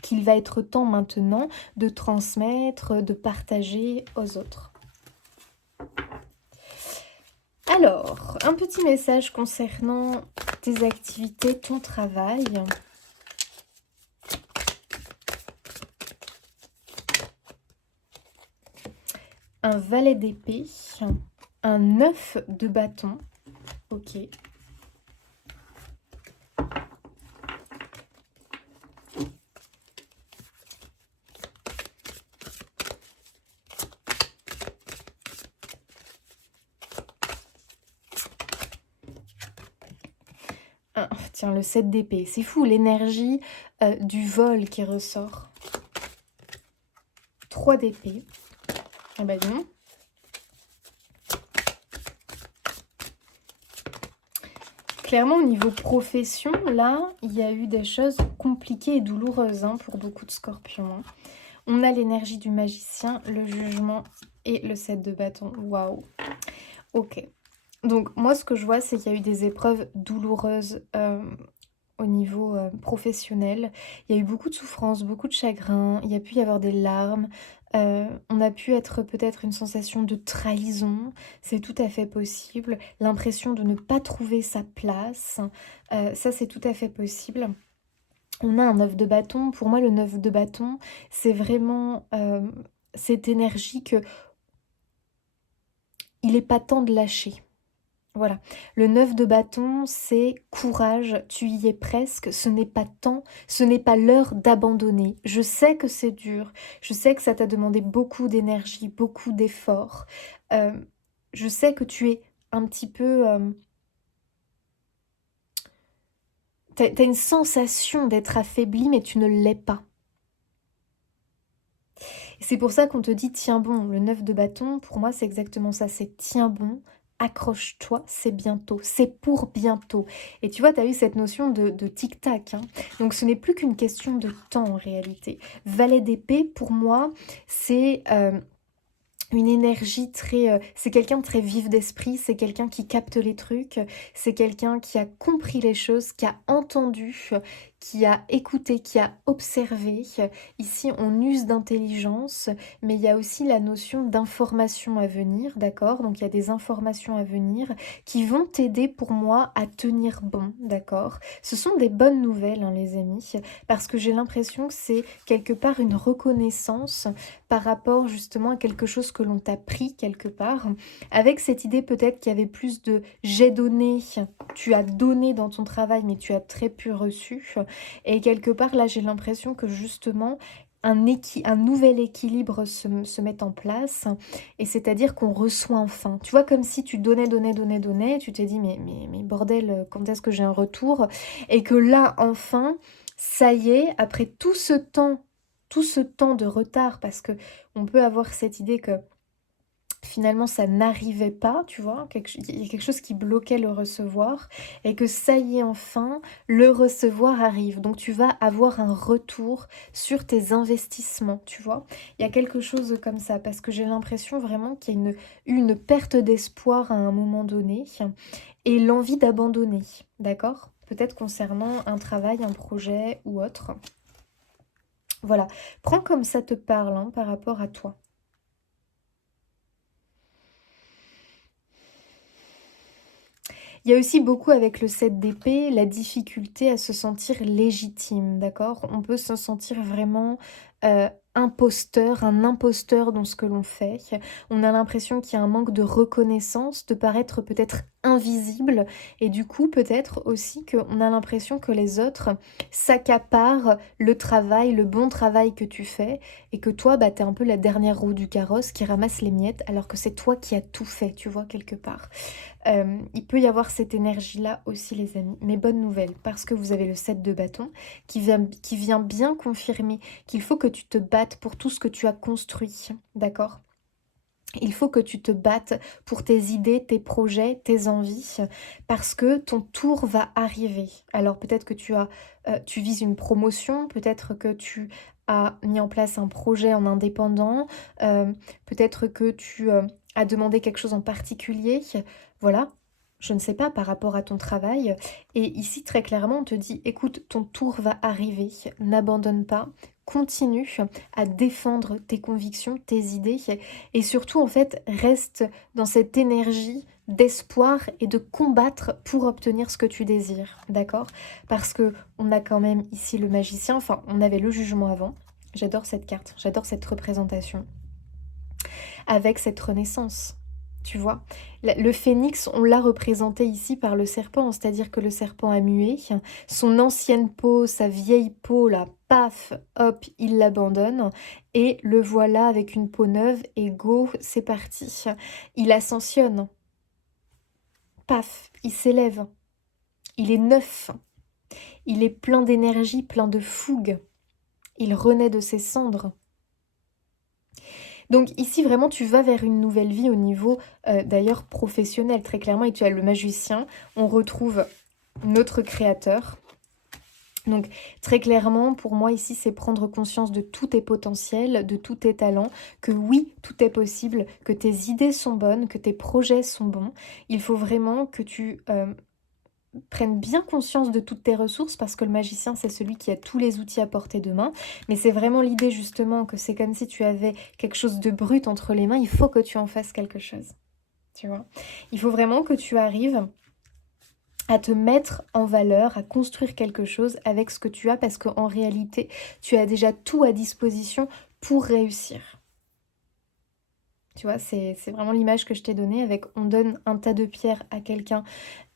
qu'il va être temps maintenant de transmettre, de partager aux autres. Alors, un petit message concernant tes activités, ton travail. Un valet d'épée, un 9 de bâton, ok. Tiens, le 7 d'épée, c'est fou l'énergie du vol qui ressort. 3 d'épée, ah bah non. Clairement, au niveau profession, là, il y a eu des choses compliquées et douloureuses hein, pour beaucoup de scorpions. Hein. On a l'énergie du magicien, le jugement et le 7 de bâton. Waouh. Ok. Donc, moi, ce que je vois, c'est qu'il y a eu des épreuves douloureuses au niveau professionnel. Il y a eu beaucoup de souffrance, beaucoup de chagrin. Il y a pu y avoir des larmes. On a pu être peut-être une sensation de trahison. C'est tout à fait possible. L'impression de ne pas trouver sa place. Ça, c'est tout à fait possible. On a un 9 de bâton. Pour moi, le 9 de bâton, c'est vraiment cette énergie que il n'est pas temps de lâcher. Voilà, le 9 de bâton, c'est courage, tu y es presque, ce n'est pas temps, ce n'est pas l'heure d'abandonner. Je sais que c'est dur, je sais que ça t'a demandé beaucoup d'énergie, beaucoup d'efforts. Je sais que tu es un petit peu... t'as une sensation d'être affaibli, mais tu ne l'es pas. C'est pour ça qu'on te dit tiens bon, le 9 de bâton, pour moi c'est exactement ça, c'est tiens bon, accroche-toi, c'est bientôt, c'est pour bientôt. Et tu vois, tu as eu cette notion de tic-tac, hein. Donc ce n'est plus qu'une question de temps en réalité. Valet d'épée, pour moi, c'est... une énergie très... c'est quelqu'un de très vif d'esprit, c'est quelqu'un qui capte les trucs, c'est quelqu'un qui a compris les choses, qui a entendu, qui a écouté, qui a observé. Ici, on use d'intelligence, mais il y a aussi la notion d'information à venir, d'accord? Donc, il y a des informations à venir qui vont t'aider pour moi à tenir bon, d'accord? Ce sont des bonnes nouvelles, hein, les amis, parce que j'ai l'impression que c'est quelque part une reconnaissance par rapport justement à quelque chose que l'on t'a pris quelque part, avec cette idée peut-être qu'il y avait plus de j'ai donné, tu as donné dans ton travail, mais tu as très peu reçu. Et quelque part, là, j'ai l'impression que justement, un nouvel équilibre se met en place. Et c'est-à-dire qu'on reçoit enfin. Tu vois, comme si tu donnais, donnais. Tu t'es dit, mais bordel, quand est-ce que j'ai un retour? Et que là, enfin, ça y est, après tout ce temps de retard, parce que on peut avoir cette idée que finalement ça n'arrivait pas, tu vois? Il y a quelque chose qui bloquait le recevoir et que ça y est enfin, le recevoir arrive. Donc tu vas avoir un retour sur tes investissements, tu vois? Il y a quelque chose comme ça parce que j'ai l'impression vraiment qu'il y a une perte d'espoir à un moment donné et l'envie d'abandonner, d'accord? Peut-être concernant un travail, un projet ou autre. Voilà, prends comme ça te parle, hein, par rapport à toi. Il y a aussi beaucoup avec le 7 d'épée, la difficulté à se sentir légitime, d'accord? On peut se sentir vraiment imposteur, un imposteur dans ce que l'on fait. On a l'impression qu'il y a un manque de reconnaissance, de paraître peut-être invisible, et du coup peut-être aussi qu'on a l'impression que les autres s'accaparent le travail, le bon travail que tu fais, et que toi, bah, t'es un peu la dernière roue du carrosse qui ramasse les miettes, alors que c'est toi qui as tout fait, tu vois, quelque part. Il peut y avoir cette énergie-là aussi les amis. Mais bonne nouvelle, parce que vous avez le 7 de bâton qui vient bien confirmer qu'il faut que tu te battes pour tout ce que tu as construit, d'accord? Il faut que tu te battes pour tes idées, tes projets, tes envies, parce que ton tour va arriver. Alors peut-être que tu vises une promotion, peut-être que tu as mis en place un projet en indépendant, peut-être que tu as demandé quelque chose en particulier. Voilà, je ne sais pas par rapport à ton travail. Et ici, très clairement, on te dit, écoute, ton tour va arriver, n'abandonne pas, continue à défendre tes convictions, tes idées et surtout, en fait, reste dans cette énergie d'espoir et de combattre pour obtenir ce que tu désires, d'accord? Parce que on a quand même ici le magicien, enfin, on avait le jugement avant. J'adore cette carte, j'adore cette représentation. Avec cette renaissance, tu vois? Le phénix, on l'a représenté ici par le serpent, c'est-à-dire que le serpent a mué, son ancienne peau, sa vieille peau, là, paf, hop, il l'abandonne, et le voilà avec une peau neuve, et go, c'est parti. Il ascensionne, paf, il s'élève, il est neuf, il est plein d'énergie, plein de fougue, il renaît de ses cendres. Donc ici, vraiment, tu vas vers une nouvelle vie au niveau, d'ailleurs, professionnel, très clairement. Et tu as le magicien, on retrouve notre créateur. Donc très clairement, pour moi, ici, c'est prendre conscience de tous tes potentiels, de tous tes talents, que oui, tout est possible, que tes idées sont bonnes, que tes projets sont bons. Il faut vraiment que tu prennent bien conscience de toutes tes ressources parce que le magicien, c'est celui qui a tous les outils à portée de main. Mais c'est vraiment l'idée justement que c'est comme si tu avais quelque chose de brut entre les mains. Il faut que tu en fasses quelque chose, tu vois. Il faut vraiment que tu arrives à te mettre en valeur, à construire quelque chose avec ce que tu as parce qu'en réalité, tu as déjà tout à disposition pour réussir. Tu vois, c'est vraiment l'image que je t'ai donnée avec on donne un tas de pierres à quelqu'un,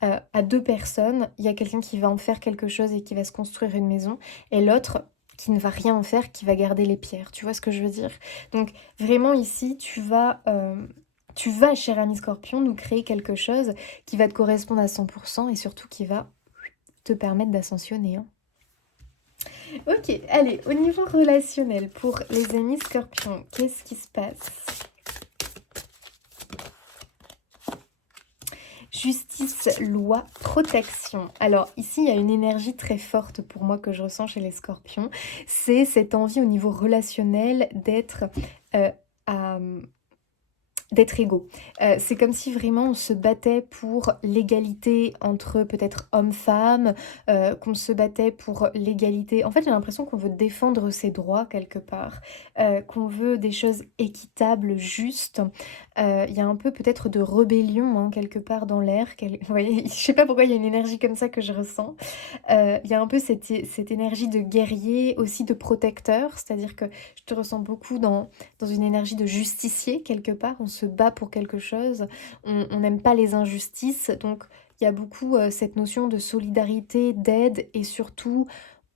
à deux personnes. Il y a quelqu'un qui va en faire quelque chose et qui va se construire une maison et l'autre qui ne va rien en faire, qui va garder les pierres. Tu vois ce que je veux dire? Donc vraiment ici, tu vas, cher ami Scorpion, nous créer quelque chose qui va te correspondre à 100% et surtout qui va te permettre d'ascensionner, hein. Ok, allez, au niveau relationnel, pour les amis Scorpions, qu'est-ce qui se passe? Justice, loi, protection. Alors ici, il y a une énergie très forte pour moi que je ressens chez les scorpions. C'est cette envie au niveau relationnel d'être euh, à, d'être égaux. C'est comme si vraiment on se battait pour l'égalité entre peut-être hommes-femmes, qu'on se battait pour l'égalité. En fait, j'ai l'impression qu'on veut défendre ses droits quelque part, qu'on veut des choses équitables, justes. Il y a un peu peut-être de rébellion hein, quelque part dans l'air. Vous voyez, je sais pas pourquoi il y a une énergie comme ça que je ressens. Il y a un peu cette énergie de guerrier, aussi de protecteur, c'est-à-dire que je te ressens beaucoup dans une énergie de justicier quelque part, on se bat pour quelque chose, on n'aime pas les injustices, donc il y a beaucoup cette notion de solidarité, d'aide et surtout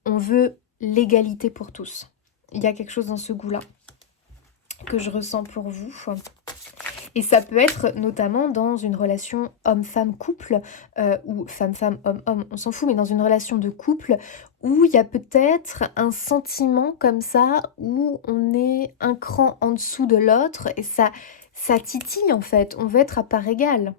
on veut l'égalité pour tous. Il y a quelque chose dans ce goût-là que je ressens pour vous. Et ça peut être notamment dans une relation homme-femme couple, ou femme-femme, homme-homme, on s'en fout, mais dans une relation de couple où il y a peut-être un sentiment comme ça, où on est un cran en dessous de l'autre, et ça ça titille en fait, on veut être à part égale.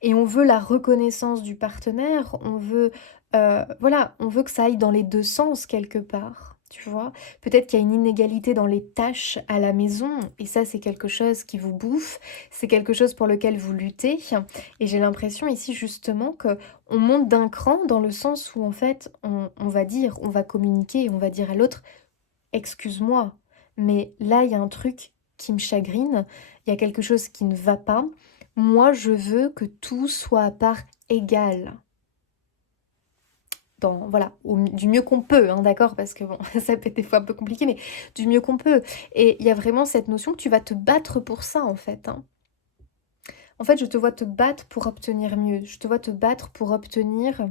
Et on veut la reconnaissance du partenaire, on veut, voilà, on veut que ça aille dans les 2 sens quelque part, tu vois? Peut-être qu'il y a une inégalité dans les tâches à la maison et ça, c'est quelque chose qui vous bouffe, c'est quelque chose pour lequel vous luttez et j'ai l'impression ici justement que on monte d'un cran dans le sens où en fait, on va dire, on va communiquer, on va dire à l'autre: «Excuse-moi, mais là, il y a un truc qui me chagrine, il y a quelque chose qui ne va pas. Moi, je veux que tout soit à part égale». Dans voilà, du mieux qu'on peut, hein, d'accord? Parce que bon, ça peut être des fois un peu compliqué, mais du mieux qu'on peut et il y a vraiment cette notion que tu vas te battre pour ça, en fait, hein. En fait, je te vois te battre pour obtenir mieux. Je te vois te battre pour obtenir,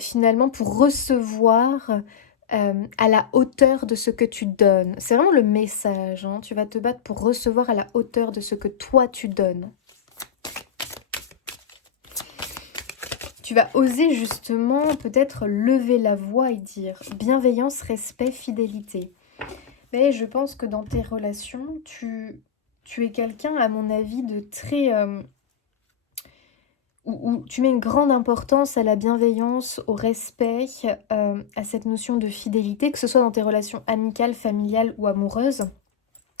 finalement, pour recevoir, à la hauteur de ce que tu donnes. C'est vraiment le message, hein. Tu vas te battre pour recevoir à la hauteur de ce que toi tu donnes. Tu vas oser justement peut-être lever la voix et dire bienveillance, respect, fidélité. Mais je pense que dans tes relations, tu es quelqu'un, à mon avis, de très... où tu mets une grande importance à la bienveillance, au respect, à cette notion de fidélité, que ce soit dans tes relations amicales, familiales ou amoureuses,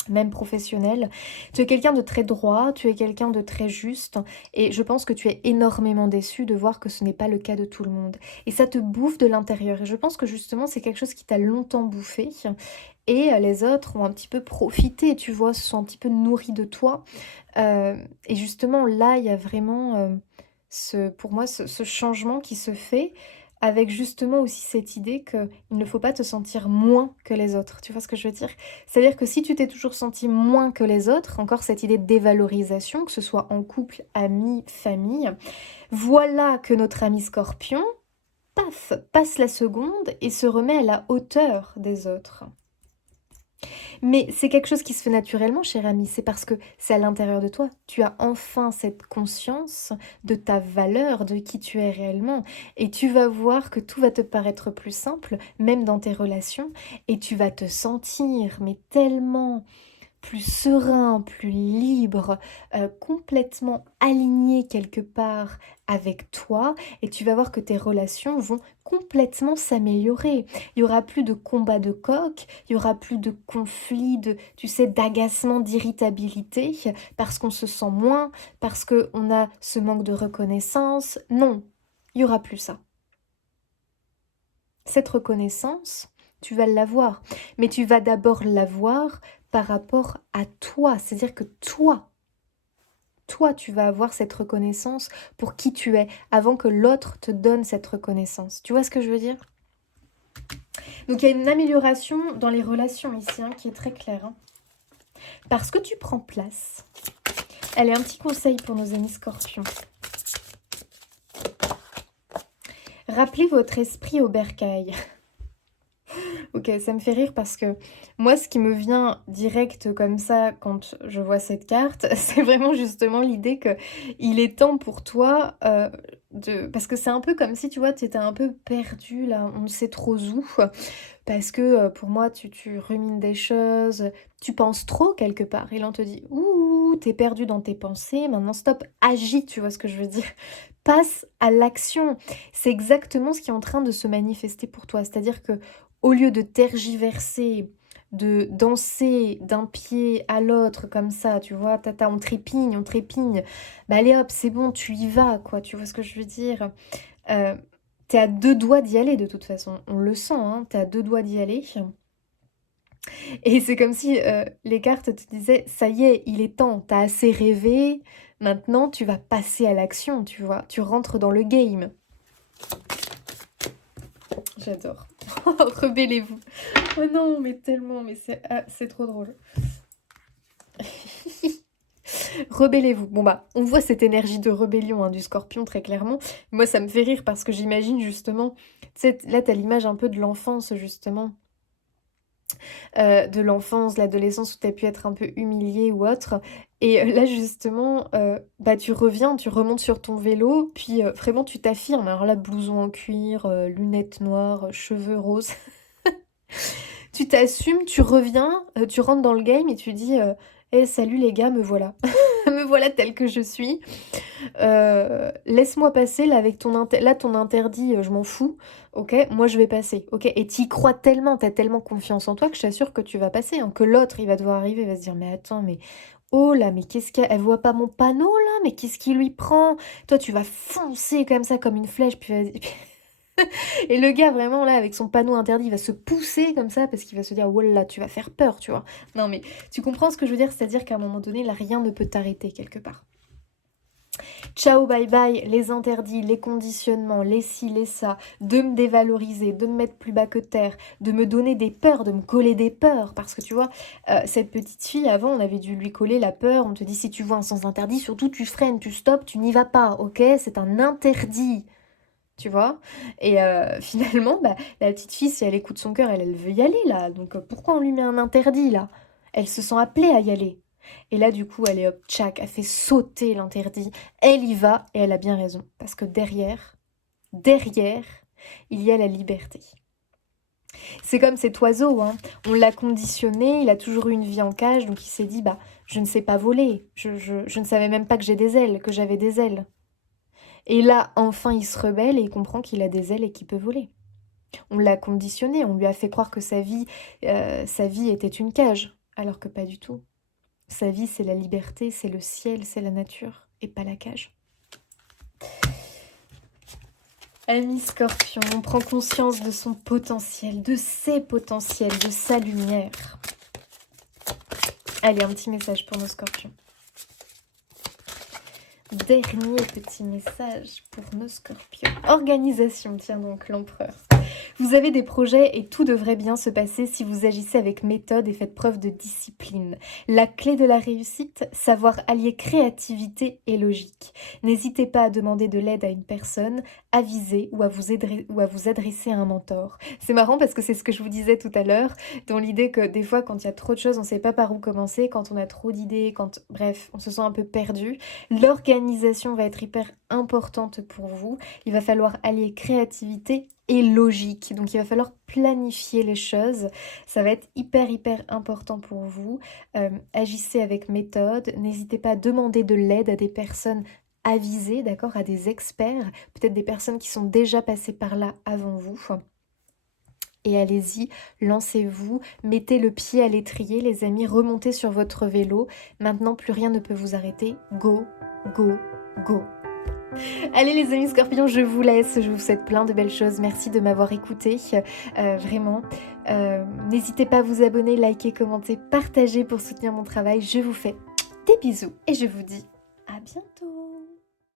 même professionnelles. Tu es quelqu'un de très droit, tu es quelqu'un de très juste, et je pense que tu es énormément déçu de voir que ce n'est pas le cas de tout le monde. Et ça te bouffe de l'intérieur, et je pense que justement c'est quelque chose qui t'a longtemps bouffé, et les autres ont un petit peu profité, tu vois, se sont un petit peu nourris de toi. Et justement là, il y a vraiment... pour moi, ce changement qui se fait avec justement aussi cette idée qu'il ne faut pas te sentir moins que les autres. Tu vois ce que je veux dire? C'est-à-dire que si tu t'es toujours senti moins que les autres, encore cette idée de dévalorisation, que ce soit en couple, amis, famille, voilà que notre ami Scorpion, paf, passe la seconde et se remet à la hauteur des autres. Mais c'est quelque chose qui se fait naturellement, cher ami, c'est parce que c'est à l'intérieur de toi. Tu as enfin cette conscience de ta valeur, de qui tu es réellement, et tu vas voir que tout va te paraître plus simple, même dans tes relations, et tu vas te sentir, mais tellement plus serein, plus libre, complètement aligné quelque part avec toi et tu vas voir que tes relations vont complètement s'améliorer. Il y aura plus de combats de coq, il y aura plus de conflits, de tu sais, d'agacement, d'irritabilité parce qu'on se sent moins, parce qu'on a ce manque de reconnaissance. Non, il y aura plus ça. Cette reconnaissance, tu vas l'avoir, mais tu vas d'abord l'avoir par rapport à toi. C'est-à-dire que toi, tu vas avoir cette reconnaissance pour qui tu es, avant que l'autre te donne cette reconnaissance. Tu vois ce que je veux dire? Donc il y a une amélioration dans les relations ici, hein, qui est très claire. Hein. Parce que tu prends place. Allez, un petit conseil pour nos amis scorpions. Rappelez votre esprit au bercail. Ok, ça me fait rire parce que moi, ce qui me vient direct comme ça quand je vois cette carte, c'est vraiment justement l'idée que il est temps pour toi de... Parce que c'est un peu comme si, tu vois, tu étais un peu perdu là, on ne sait trop où. Parce que pour moi, tu rumines des choses, tu penses trop quelque part. Et là, on te dit, ouh, t'es perdu dans tes pensées, maintenant stop, agis, tu vois ce que je veux dire? Passe à l'action. C'est exactement ce qui est en train de se manifester pour toi. C'est-à-dire que au lieu de tergiverser, de danser d'un pied à l'autre comme ça, tu vois, tata, on trépigne, bah allez hop, c'est bon, tu y vas, quoi, tu vois ce que je veux dire? Euh, T'es à deux doigts d'y aller de toute façon, on le sent, hein, t'es à deux doigts d'y aller. Et c'est comme si les cartes te disaient, ça y est, il est temps, t'as assez rêvé, maintenant tu vas passer à l'action, tu vois, tu rentres dans le game. J'adore. Rebellez-vous. Oh non, mais tellement, mais c'est trop drôle. Rebellez-vous. Bon bah, on voit cette énergie de rébellion hein, du scorpion très clairement. Moi, ça me fait rire parce que j'imagine justement, tu sais, là, t'as l'image un peu de l'enfance justement. De l'enfance, de l'adolescence où tu as pu être un peu humilié ou autre. Et là, justement, bah, tu reviens, tu remontes sur ton vélo, puis vraiment, tu t'affirmes. Alors là, blouson en cuir, lunettes noires, cheveux roses. Tu t'assumes, tu reviens, tu rentres dans le game et tu dis Eh salut les gars, me voilà. Me voilà telle que je suis. Laisse-moi passer là avec ton interdit, je m'en fous, OK? Moi je vais passer, OK? Et tu crois tellement, t'as tellement confiance en toi que je t'assure que tu vas passer, hein, que l'autre il va devoir arriver, il va se dire: «Mais attends, mais oh là, mais qu'est-ce qu'il y a? Elle voit pas mon panneau là? Mais qu'est-ce qui lui prend?» Toi tu vas foncer comme ça, comme une flèche, puis vas et le gars vraiment là avec son panneau interdit, il va se pousser comme ça parce qu'il va se dire: «Oh là là, tu vas faire peur», tu vois? Non mais tu comprends ce que je veux dire? C'est-à-dire qu'à un moment donné, là, rien ne peut t'arrêter quelque part. Ciao, bye bye, les interdits, les conditionnements, les ci, les ça, de me dévaloriser, de me mettre plus bas que terre, de me donner des peurs, de me coller des peurs. Parce que tu vois, cette petite fille, avant, on avait dû lui coller la peur. On te dit, si tu vois un sens interdit, surtout tu freines, tu stoppes, tu n'y vas pas, ok? C'est un interdit. Tu vois? Et finalement, bah, la petite fille, si elle écoute son cœur, elle veut y aller là. Donc pourquoi on lui met un interdit là? Elle se sent appelée à y aller. Et là, du coup, elle est hop, tchac, elle fait sauter l'interdit. Elle y va et elle a bien raison. Parce que derrière, il y a la liberté. C'est comme cet oiseau, hein. On l'a conditionné, il a toujours eu une vie en cage, donc il s'est dit, bah, je ne sais pas voler. Je ne savais même pas que j'ai des ailes, que j'avais des ailes. Et là, enfin, il se rebelle et il comprend qu'il a des ailes et qu'il peut voler. On l'a conditionné, on lui a fait croire que sa vie était une cage, alors que pas du tout. Sa vie, c'est la liberté, c'est le ciel, c'est la nature, et pas la cage. Ami Scorpion, on prend conscience de son potentiel, de ses potentiels, de sa lumière. Allez, un petit message pour nos Scorpions. Dernier petit message pour nos Scorpions. Organisation, tiens donc, l'empereur. Vous avez des projets et tout devrait bien se passer si vous agissez avec méthode et faites preuve de discipline. La clé de la réussite, savoir allier créativité et logique. N'hésitez pas à demander de l'aide à une personne, aviser ou à vous adresser à un mentor. C'est marrant parce que c'est ce que je vous disais tout à l'heure, dans l'idée que des fois quand il y a trop de choses, on ne sait pas par où commencer, quand on a trop d'idées, bref, on se sent un peu perdu. L'organisation va être hyper importante pour vous. Il va falloir allier créativité et logique. Donc il va falloir planifier les choses. Ça va être hyper important pour vous. Agissez avec méthode. N'hésitez pas à demander de l'aide à des personnes avisées, d'accord, à des experts, peut-être des personnes qui sont déjà passées par là avant vous. Et allez-y, lancez-vous, mettez le pied à l'étrier, les amis, remontez sur votre vélo. Maintenant, plus rien ne peut vous arrêter. Go, go, go. Allez les amis Scorpions, je vous laisse, je vous souhaite plein de belles choses, merci de m'avoir écouté, vraiment. N'hésitez pas à vous abonner, liker, commenter, partager pour soutenir mon travail, je vous fais des bisous et je vous dis à bientôt.